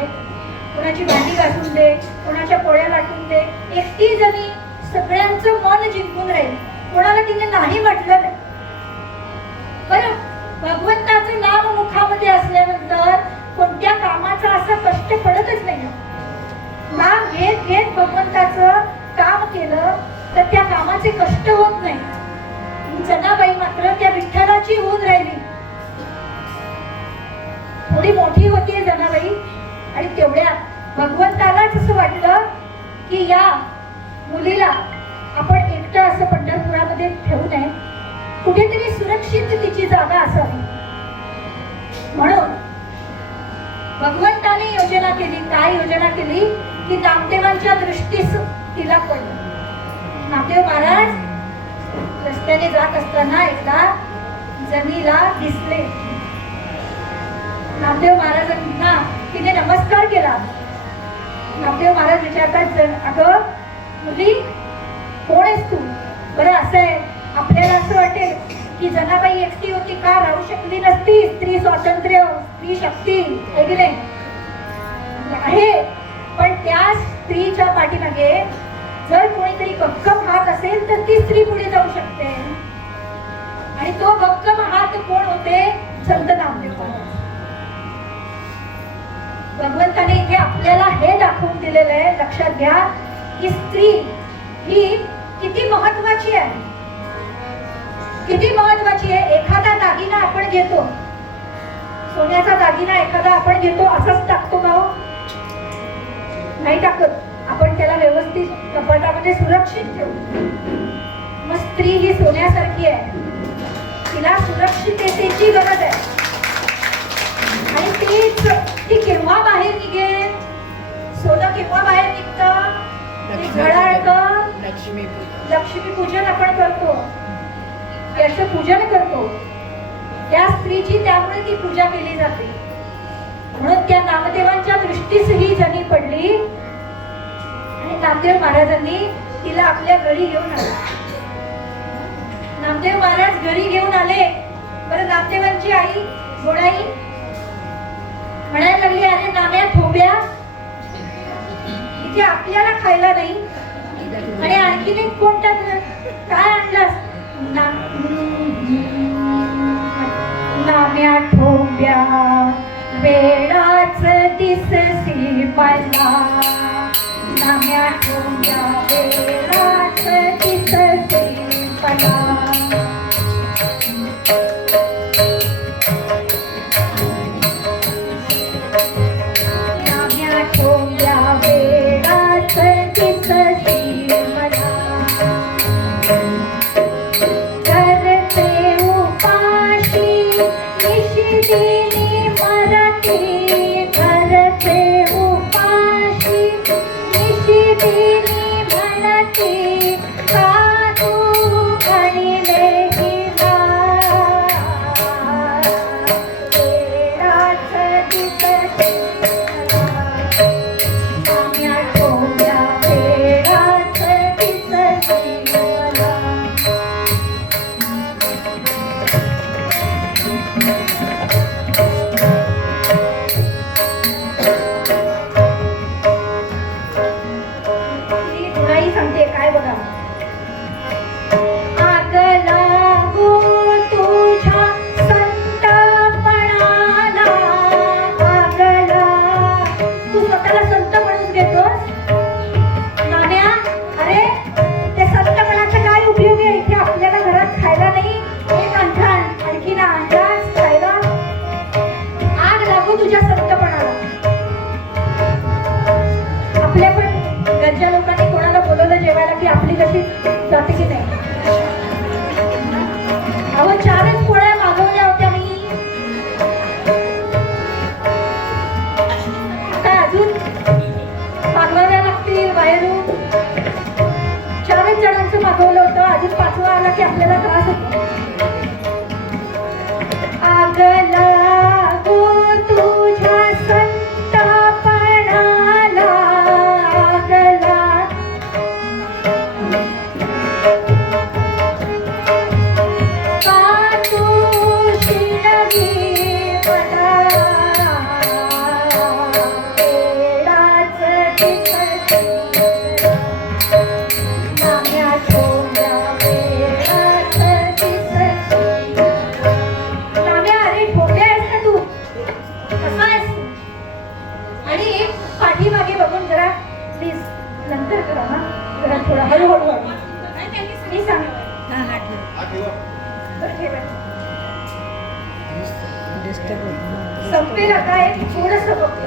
कुणाची भांडी घासून दे, कुणाच्या पोळ्या लाटून दे. एकटी जणी सगळ्यांचं मन जिंकून राहिली. कोणाला तिने नाही म्हटलं नाही. बरं, भगवंताचं नाम मुखामध्ये असल्यानंतर कोणत्या कामाचा असं कष्ट पडतच नाही. नाम घेत घेत भगवंताचं काम केलं तर त्या कामाचे कष्ट होत नाही. जनाबाई मात्र त्या विठ्ठलाची होऊन राहिली. थोडी मोठी होती जनाबाई आणि तेवढ्यात भगवंतालाच असं वाटलं की या मुलीला आपण एकटं असं पंढरपुरामध्ये ठेवू नये, कुठेतरी सुरक्षित तिची जागा असावी. म्हणून भगवंताने योजना केली. काय योजना केली की नामदेवांच्या दृष्टीस तिला पडलं. नामदेव महाराज रस्त्याने जात असताना एकदा जनीला दिसले. नामदेव महाराजांना तिने नमस्कार केला. नामदेव महाराज विचारतात, अगं मुली कोण आहेस तू? बरं असं आहे, आपल्याला असं वाटेल की जनाबाई एकटी होती का राहू शकली नसती. स्त्री स्वातंत्र्य, स्त्री शक्ती ऐकले आहे, पण त्या स्त्रीच्या पाठीमागे जर कोणीतरी भक्कम हात असेल तर ती स्त्री पुढे जाऊ शकते. आणि तो भक्कम हात कोण होते? संत नामदेव महाराज. भगवंताने इथे आपल्याला हे दाखवून दिलेलं आहे. लक्षात घ्या की स्त्री ही किती महत्वाची आहे, किती महत्वाची आहे. एखादा दागिना आपण घेतो, सोन्याचा दागिना एखादा आपण घेतो, असाच टाकतो का हो? नाही टाकत. आपण त्याला व्यवस्थित कपाटामध्ये सुरक्षित ठेवू. मग स्त्री ही सोन्यासारखी आहे, तिला सुरक्षिततेची गरज आहे. आणि ती केव्हा बाहेर निघेल? सोनं केव्हा बाहेर निघतं? लक्ष्मी पूजन आपण करतो, त्याचं पूजन करतो. त्या स्त्रीची त्यामुळे ती पूजा केली जाते. म्हणून त्या नामदेवांच्या दृष्टीस ही जणी पडली आणि नामदेव महाराजांनी तिला आपल्या घरी घेऊन आले. नामदेव महाराज घरी घेऊन आले. बरं, नामदेवांची आई गोडाई म्हणायला लागली, अरे नाम्या थोब्या, इथे आपल्याला खायला नाही आणि आणखीन एक कोणता काय आणलास? नाम्या थोब्या वेळाच दिससी मला, नाम्या थोब्या वेळाच दिससी मला. आग लागो तुझ्या डिस्टर्ब होतं ना. संपेल आता एक थोडस फक्त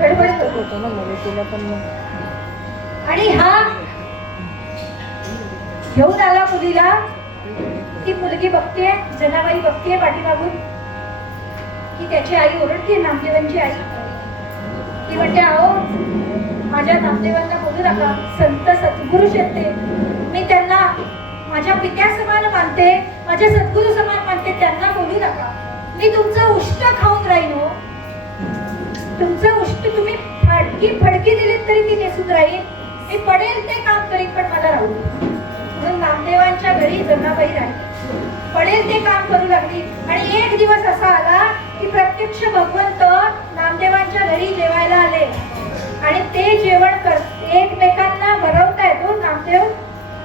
गडबड डिस्टर्ब करू. होतं ना मध्ये तिला पण मग. आणि हा घेऊन आला मुलीला. ती मुलगी बघते, जनाबाई बघते पाठीमागून की त्याची आई ओरडते, नामदेवांची आई. ती म्हणते, अहो माझ्या नामदेवांना बोलू नका, संत सद्गुरु शेते, मी त्यांना माझ्या पित्या समान मानते, माझ्या सद्गुरु समान मानते, त्यांना बोलू नका. मी तुमचं उष्ट खाऊन राहीन हो. तुमचं उष्ट तुम्ही फडकी दिलीत तरी ती नेसून राहील. मी पडेल ते काम करीन, पण मला राहू दे. म्हणून नामदेवांच्या घरी जनाबाई राहिली. पडेल ते काम करू लागली. आणि एक दिवस असा आला की प्रत्यक्ष भगवंत नामदेवांच्या घरी जेवायला आले. आणि ते जेवण एकमेकांना भरवतायत हो. नामदेव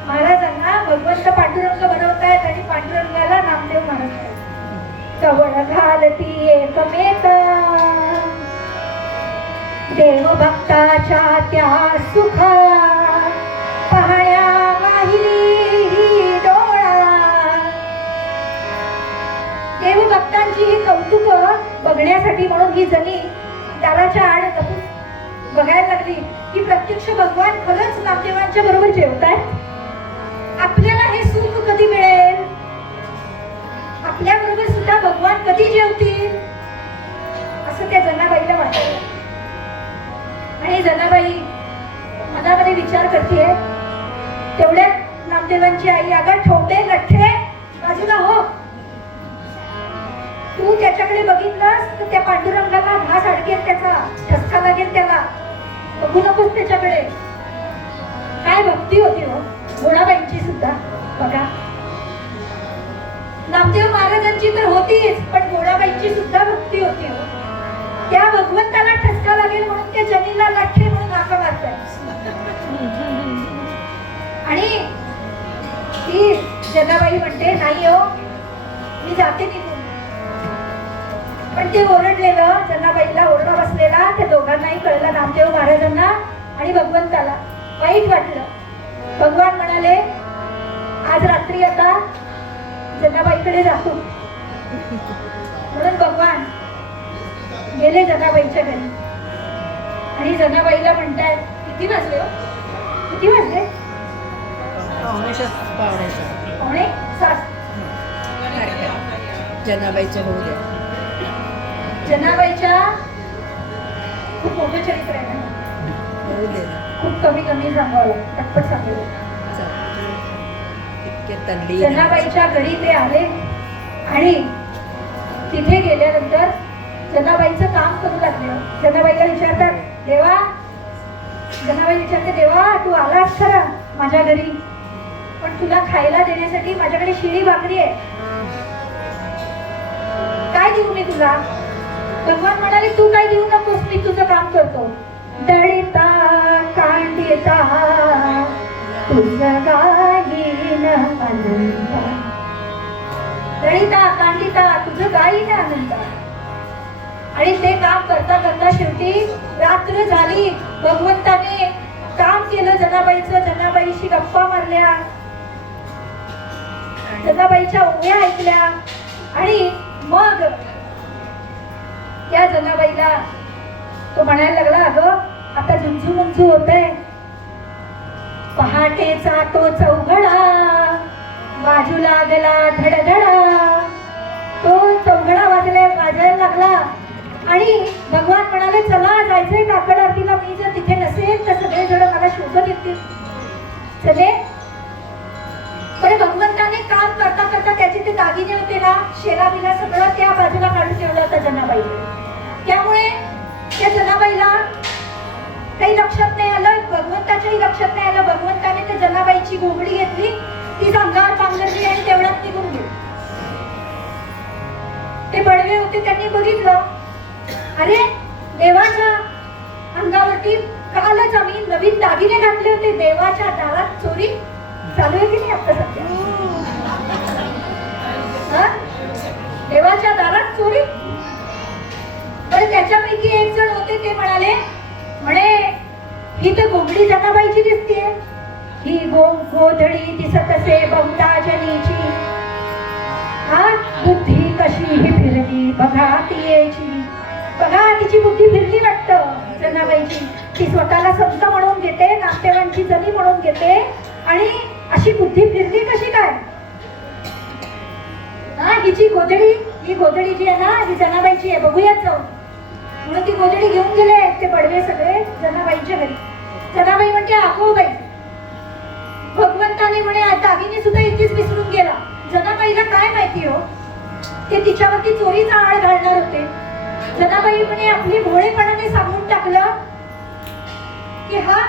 महाराजांना भगवंत पांडुरंग बनवतायत आणि पांडुरंगाला नामदेव महाराज आहेत. कवळ घालती एकमेक देव भक्ताच्या त्या सुखा, पाहण्या वाहिली डोळा. देव भक्तांची ही कौतुक बघण्यासाठी म्हणून ही जणी दाराच्या आड लपून बघायला लागली की प्रत्यक्ष भगवान खरंच नामदेवांच्या बरोबर जेवतायत. आपल्याला हे सुख कधी मिळेल? आपल्या बरोबर सुद्धा भगवान कधी जेवतील असं त्या जनाबाईला वाटलं. आणि जनाबाई मनामध्ये विचार करते. तेवढ्यात नामदेवांची आई, अगं ठोंबे लठ्ठे बाजूला हो. तू त्याच्याकडे बघितलंस तर त्या पांडुरंगाला घास अडकेल, त्याचा ठसका लागेल, त्याला बघू नकोस त्याच्याकडे. काय भक्ती होती हो गोडाबाईंची सुद्धा. बघा, नामदेव महाराजांची तर होतीच, पण गोडाबाईंची सुद्धा भक्ती होती हो. त्या भगवंताला ठसका लागेल म्हणून त्या जनीला लाठे म्हणून हाका मारतात. आणि ती जनाबाई म्हणते, नाही हो मी जाते निघून. पण ते ओरडलेलं, जनाबाईला ओरडा बसलेला त्या दोघांनाही कळलं, नामदेव महाराजांना आणि भगवंताला. वाईट वाटलं. भगवान म्हणाले, आज रात्री आता जनाबाईकडे जातो. म्हणून भगवान गेले जनाबाईच्या घरी. आणि जनाबाईला म्हणतायत, किती वाजले हो? किती वाजले? पावणे 7. जनाबाईच्या होऊ द्या. जनाबाईच्या खूप मोठं चरित्र आहे ना. होऊ दे. खूप कमी सांगावं, पटपट सांगावं. इतके तल्ली. जनाबाईच्या घरी ते आले आणि तिथे गेल्यानंतर जनाबाईचं काम करू लागले. जनाबाईला विचारतात, देवा. जनाबाई विचारते, देवा तू आलास खरा माझ्या घरी, पण तुला खायला देण्यासाठी माझ्याकडे शिळी भाकरी आहे, काय देऊ मी तुला? भगवान म्हणाले, तू काय देऊ नकोस, मी तुझं काम करतो. दळिता कांडिता तुझं गाईन अनंता. दळिता कांडिता तुझं गाईन अनंता. आणि ते काम करता करता शेवटी रात्र झाली. भगवंताने काम केलं जनाबाईचं. जनाबाईशी गप्पा मारल्या, जनाबाईच्या ओव्या ऐकल्या. आणि मग त्या जनाबाईला तो म्हणायला लागला, अगं आता झुंझू मुंझू होतंय. पहाटेचा तो चौघडा वाजू लागला धडधडा. तो चौघडा वाजायला लागला. आणि भगवान म्हणाले, चला जायचंय काकड आरतीला. मी जर तिथे नसेल तर सगळे जण मला शोधत येतील. चले. पण भगवंताने काम करता करता त्याचे ते दागिने होते ना, शेला बिला सगळं त्या बाजूला काढून ठेवलं होतं जनाबाईने. त्यामुळे त्या जनाबाईला काही लक्षात नाही आलं, भगवंताच्याही लक्षात नाही आलं. भगवंताने त्या जनाबाईची घोंगडी घेतली, ती अंगावर पांघरली आणि तेवढ्यात निघून गेली. ते बडवे होते, त्यांनी बघितलं, अरे देवाच्या अंगावरती कालच आम्ही नवीन दागिने घातले होते. देवाच्या दारात चोरी चालू आहे की नाही आता सध्या? देवाच्या दारात चोरी. पण त्याच्यापैकी एक जण होते, ते म्हणे ही तर घोंगडी जनाबाईची दिसते. ही गोधडी दिसत असे बहुताजनीची. बुद्धी कशी ही फिरली बघा ती यायची. बघा तिची बुद्धी फिरली वाटतं जनाबाईची. ती स्वतःला संत म्हणून घेते, नाट्यवांची जनी म्हणून घेते, आणि अशी बुद्धी फिरली कशी काय? हा, हिची गोधडी, ही गोधडी जी आहे ना, ही जनाबाईची आहे. बघूयात जाऊन. म्हणून ती गोधडी घेऊन गेले ते बडवे सगळे जनाबाईच्या घरी. जनाबाई म्हणते अगो बाई, भगवंताने म्हणे दागिने सुद्धा इथेच विसरून गेला. जनाबाईला काय माहिती हो, ते तिच्यावरती चोरीचा आळ घालणार होते. जनाबाई म्हणे आपली भोळेपणाने सांगून टाकलं की हा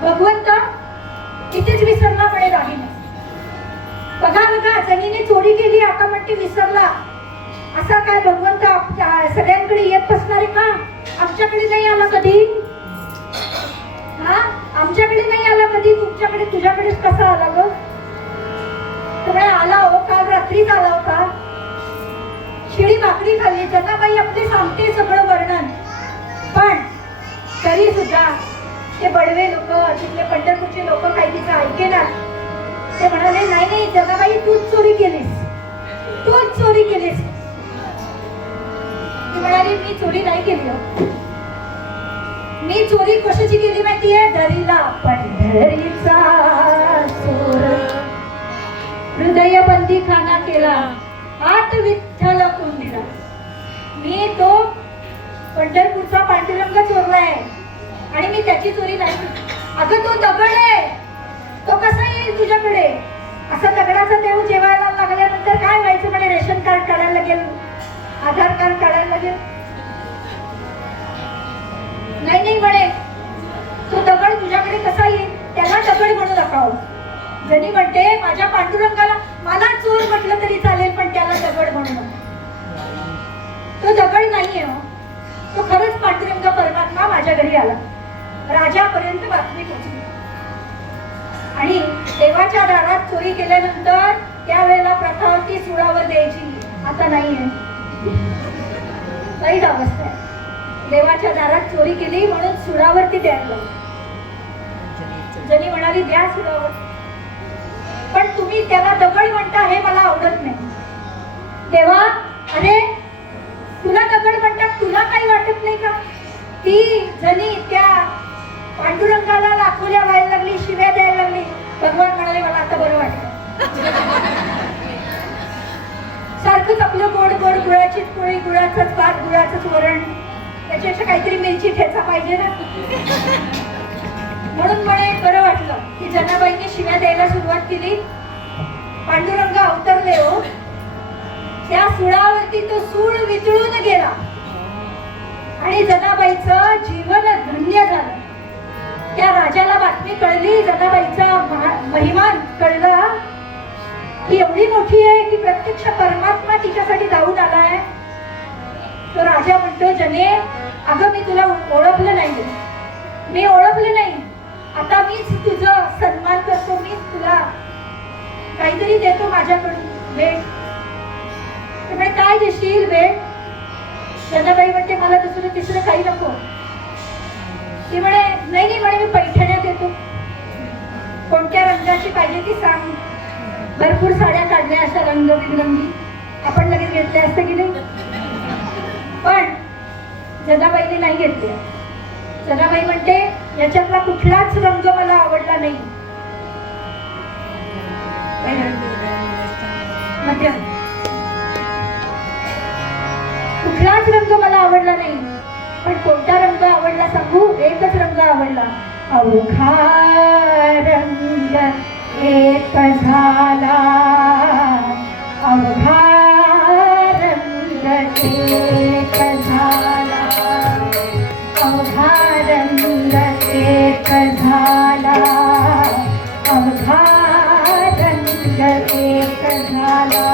भगवंत इथेच विसरला म्हणे दागिने. बघा बघा, जनीने चोरी केली, आता म्हणते विसरला. असा काय भगवंत सगळ्यांकडे येत बसणार आहे का? आमच्याकडे नाही आला कधी? हा, आमच्याकडे नाही आला कधी, तुमच्याकडे तुझ्याकडेच कसा आला ग? तुम्हाला आला हो, काल रात्रीच आला होता. शिळी भाकरी खाल्ली. जनाबाई आपले सांगते सगळं वर्णन, पण तरी सुद्धा ते बडवे लोक, तिथले पंढरपूरचे लोक काही तिचं ऐकेनात. ते म्हणाले नाही नाही जनाबाई, तूच चोरी केलीस, तूच चोरी केलीस. ती म्हणाली मी चोरी नाही केली हो. मी चोरी कशाची केली माहितीये? धरीला पंढरीचा चोर, हृदय बंदी खाना केला, हात विठ्ठल कुंदिरा. मी तो पंढरपूरचा पांडुरंग चोरलाय आणि मी त्याची चोरी नाही केली. अगं तो दगड आहे, तो कसा येईल तुझ्याकडे? असा दगडाचा देव जेवायला लागल्यानंतर काय व्हायचं म्हणे? रेशन कार्ड काढायला लागेल, आधार कार्ड काढायला लागेल. नाही नाही म्हणे, तो दगड तुझ्याकडे कसा येईल? त्याला दगड म्हणू नका हो. जनी म्हणते माझ्या पांडुरंगाला, मला चोर म्हटलं तरी चालेल, पण त्याला दगड म्हणू नका. तो दगड नाहीये हो, तो खरंच पांडुरंग परमात्मा माझ्या घरी आला. राजापर्यंत बातमी पोहोचली. आणि देवाच्या दारात चोरी केल्यानंतर त्यावेळेला प्रथा होती सुळावर द्यायची. आता नाहीये, वाईट अवस्था आहे. देवाच्या दारात चोरी केली म्हणून सुळावरती द्यायला. जनी म्हणाली द्या सुळावर, पण तुम्ही त्याला दगड म्हणता हे मला आवडत नाही. देवा, अरे तुला दगड म्हणतात, तुला काही वाटत नाही का? ती जनी त्या पांडुरंगाला लाखोल्या व्हायला लागली, शिव्या द्यायला लागली. भगवान म्हणाले मला आता बरं वाटतं. सारखंच आपलं गोड गोड, गुळाची पोळी, गुळाचंच भात, गुळाचंच वरण, त्याच्यापेक्षा काहीतरी मिरची ठेचा पाहिजे ना. म्हणून म्हणे बरं वाटलं की जनाबाईंनी शिव्या द्यायला सुरुवात केली. पांडुरंग अवतरले हो. त्या सुळावरती तो सूळ वितळून गेला आणि जनाबाईचं जीवन धन्य झालं. त्या राजाला बातमी कळली, जनाबाईचा महिमा कळला की एवढी मोठी आहे की प्रत्यक्ष परमात्मा तिच्यासाठी धावून आलाय. तो राजा म्हणतो जने, अगं मी तुला ओळखलं नाही, मी ओळखलं नाही, आता मीच तुझं सन्मान करतो, मीच तुला काहीतरी देतो माझ्याकडून भेट. त्यामुळे काय देशील भेट? जनाबाई म्हणते मला दुसरं तिसरं काही नको. ती म्हणे नाही नाही म्हणे, मी पैठण्या देतो. कोणत्या रंगाची पाहिजे ती सांग. भरपूर साड्या काढल्या अशा रंगबिरंगी, आपण लगेच घेतल्या असतं की नाही. पण जनाबाईने नाही घेतल्या. जनाबाई म्हणते याच्यातला कुठलाच रंग मला आवडला नाही. मध्यम कुठलाच रंग मला आवडला नाही, पण कोणता रंग आवडला सांगू? एकच रंग आवडला. अवघा रंग एक झाला, अवघा रंग एक झाला, अवघा रंग एक झाला, अवघा रंग एक झाला.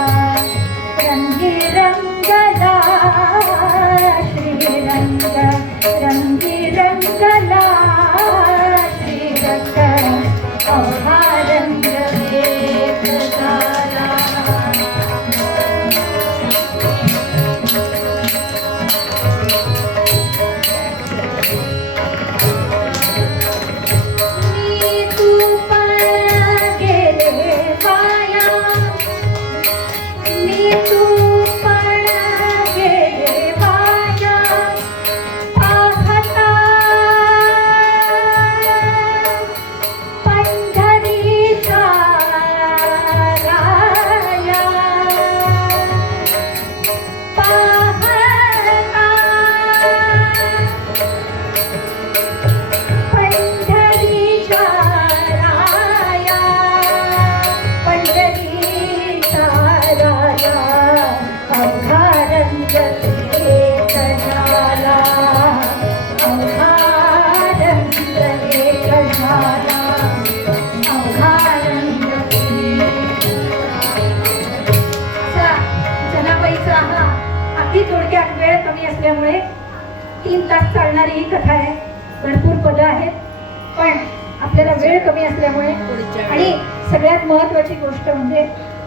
रंगी रंगला श्रीरंग, रंगी रंगला श्रीरंग, अवघा रंग एक झाला. वेळ कमी असल्यामुळे 3 तास चालणारी ही कथा आहे. भरपूर पदं आहेत, पण आपल्याला वेळ कमी असल्यामुळे आणि सगळ्यात महत्वाची गोष्ट म्हणजे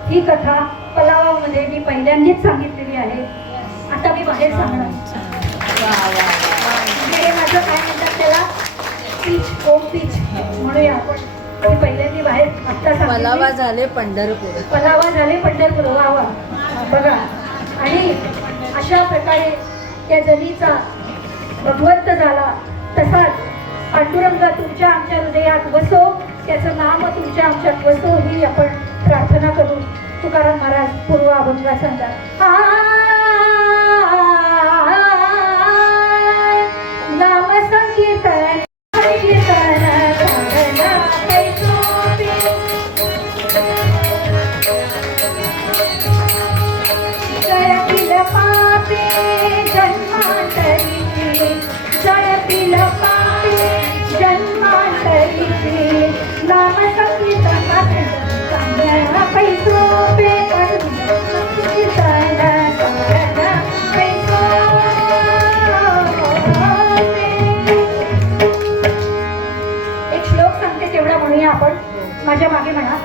ही कथा पलावामध्ये मी पहिल्यांदाच सांगितलेली आहे. आता मी बाहेर सांगणार. म्हणजे माझं काय म्हणतात त्याला पीच ओम पीच म्हणूया आपण. मी पहिल्यांदा बाहेर आता पलावा सांगितली. झाले पंढरपूर. पलावा झाले पंढरपूर. वा वा बघा. आणि अशा प्रकारे त्या जनीचा भगवंत झाला. तसाच पांडुरंग तुमच्या आमच्या हृदयात वसो, त्याचं नाम तुमच्या आमच्यात वसो ही आपण प्रार्थना करू. तुकाराम महाराज पूर्व अभंगा सांगतात. नाम संकीर्तन आपण. माझ्या मागे म्हणा.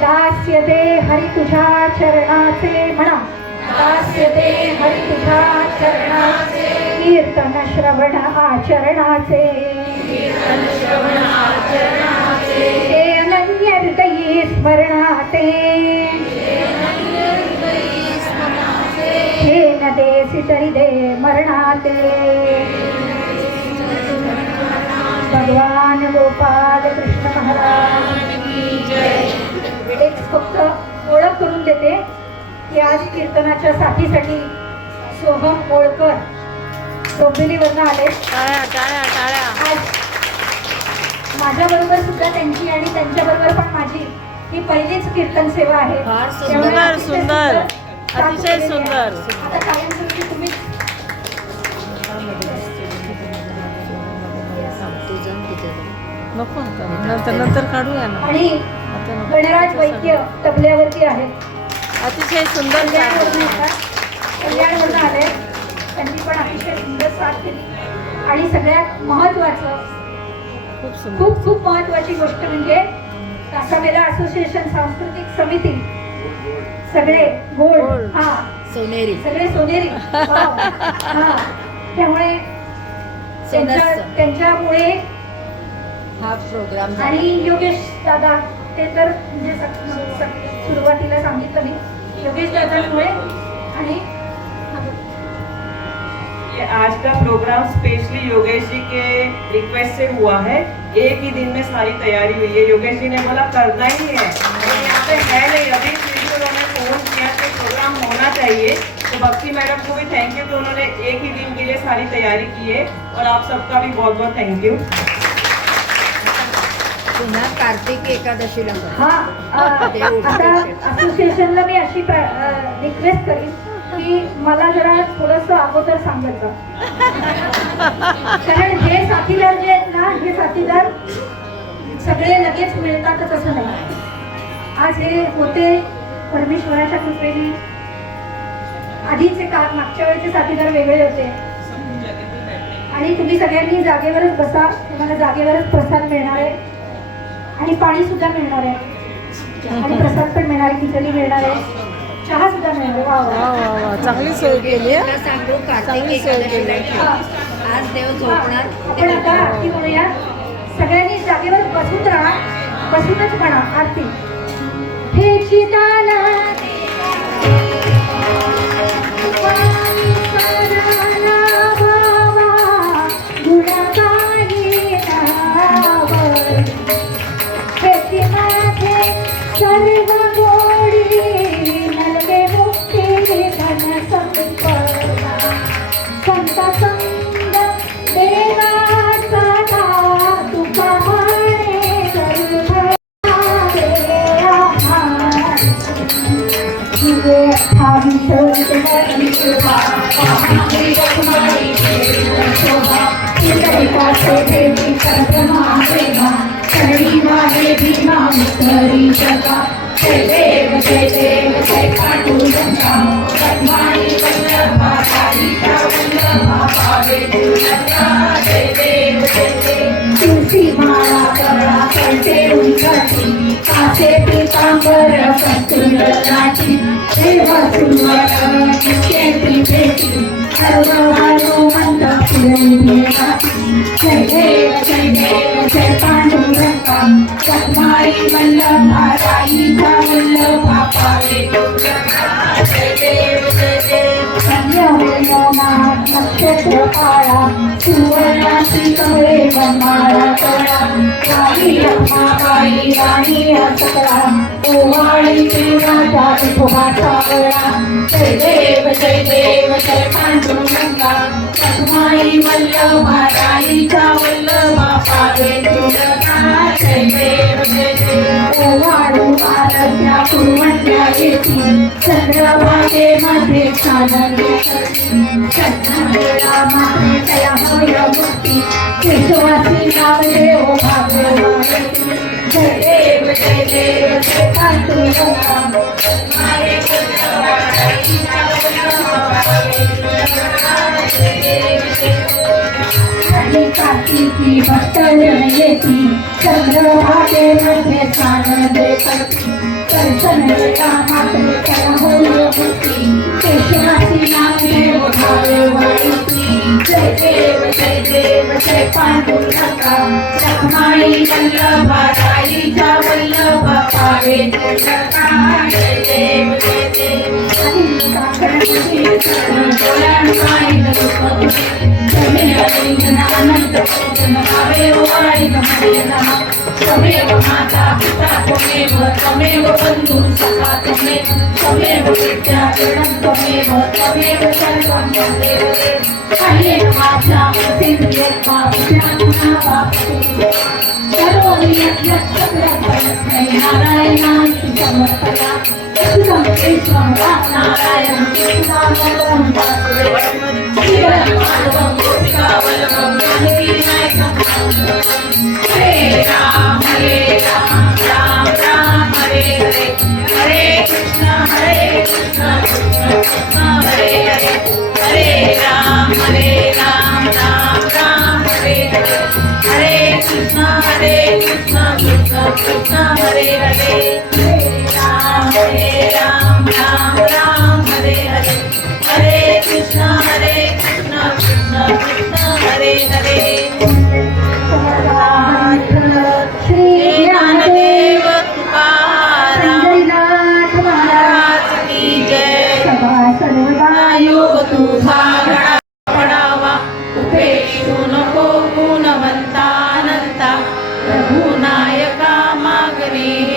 दास्य ते हरी तुझ्या चरणाचे म्हणा. दास्य ते हरी तुझ्या चरणाचे कीर्तन श्रवण आचरणाचे हे अनन्य हृदयी स्मरणाचे हे न देसी तरी दे मरणाते. भगवान गोपाल कृष्ण महाराज की जय. एक फक्त ओळख करून देते की आज कीर्तनाच्या साथीसाठी सोहम ओळकर डोंबिवलीवरनं आले. आज माझ्याबरोबर सुद्धा त्यांची आणि त्यांच्याबरोबर पण माझी ही पहिलीच कीर्तन सेवा आहे. फार त्यामुळे सुंदर, साथ अतिशय केलेली आहे. सुंदर. आता कायमस्वरूपी तुम्ही नको नंतर काढूया ना. आणि आता नको. गणराज वैद्य तबल्यावरती आहेत. अतिशय सुंदर कल्याणवरून येतात. कल्याणवरून आले. त्यांनी पण अतिशय सुंदर साथ केली. आणि सगळ्यात महत्वाचं खूप सुंदर. खूप खूप महत्वाची गोष्ट म्हणजे कासामेला असोसिएशन सांस्कृतिक समिती सगळे गोल्ड. गोल्ड. हा सोनेरी सगळे सोनेरी. वाव. हा त्यामुळे त्यांच्यामुळे हा प्रोग्राम झाला. आणि योगेश दादा ते तर म्हणजे सुरुवातीला सांगितलं मी. योगेश दादांमुळे आणि ये आज का प्रोग्राम स्पेशली योगेश जी के रिक्वेस्ट से हुआ है. एक ही दिन में सारी तैयारी हुई है. योगेश जी ने बोला करना ही है और यहाँ पे है नहीं. अभी फिर उन्होंने फोन किया कि प्रोग्राम होना चाहिए. तो भक्ति मैडम को भी थैंक यू कि उन्होंने एक ही दिन के लिए सारी तैयारी की है. और आप सबका भी बहुत बहुत थैंक यू. पुन्हा कार्तिक एकादशीला कर. हा आता असोसिएशनला मी अशी रिक्वेस्ट करीन की मला जरा थोडंसं अगोदर सांगायचं. कारण हे साथीदार जे आहेत ना, हे साथीदार सगळे लगेच मिळतातच असं नाही. आज हे होते परमेश्वराच्या कृपेने. आधीचे काळ मागच्या वेळेचे साथीदार वेगळे होते. आणि तुम्ही सगळ्यांनी जागेवरच बसा. तुम्हाला जागेवरच प्रसाद मिळणार आहे आणि पाणी सुद्धा मिळणार आहे आणि प्रसाद पण मिळणार आहे. खिचडी मिळणार आहे. चहा सुद्धा मिळणार आहे. वा वा. वा वा वा चांगली सोय केली आहे. तुला सांगू कार्तिक चांगली सोय एकादशीला केली. ठेव. आज देव झोपणार. आपण आता आरती म्हणूया. सगळ्यांनी जागेवर बसून राहा. बसूनच म्हणा आरती. हे चिदाना सर्व गोडी नलगे मुक्ती धन संपदा संत संग देवा सदा तुका म्हणे सर्व जय देव जय देव जय पांडुरंगा. ते पितांबर संतुलनाची देवा सुंदर नित्येती भेटी सर्व हनुमंत फिरविण्याची जय देव जय पांडुरंगा सद्माई वल्लभा राईचा वल्लभा पावे जय देव संयमनाथ नक्षत्र काळा सुवर्णाची कमळे वनमाळा तळा राणी रमाबाई राणी सकळा ओवाळीचे राजा विठोबाचा गळा जय देव जय पांडुरंगा सद्माई वल्लभा राईचा वल्लभा पावे तुझा जय देव ओवाळू आरत्या कुरवंट्या येती चंद्रभागेमध्ये छान रामा जया होय मुक्ती केशवाची नाव देव भागवती जय देव जय पांडुरंगा मारे कार्तिकी भक्तन येती चंद्रभागेमध्ये छान देखती दर्शन रामाकडे त्याला होय मुक्ती केशवाची नाव देव भागवती जय देव जय पांडुरंगा सद्माई वल्लभा राईचा वल्लभा पावे जय देव अनंत त्वमेव माता पिता त्वमेव बंधु सखा त्वमेव विद्या त्वमेव सर्वं त्वमेव हरे माझा सिद्ध्येत्वा विद्यागुणा सर्वं यत्सकलमस्मै नारायणाय समर्पया सुखं केशवं नारायणं सुखं श्रीरमाधवं गोपिकावल्लभं जानकीनायकं हरे राम राम राम हरे हरे हरे कृष्ण कृष्ण कृष्ण हरे हरे हरे राम राम राम हरे हरे हरे कृष्ण कृष्ण कृष्ण हरे हरे हरे राम राम हरे हरे हरे कृष्ण कृष्ण कृष्ण हरे हरे श्री ज्ञानदेव तुकाराम महाराज की जय सभा योग तुझा गणा पडावा उपेक्षू नको गुणवंतानंता रघुनायका मागणे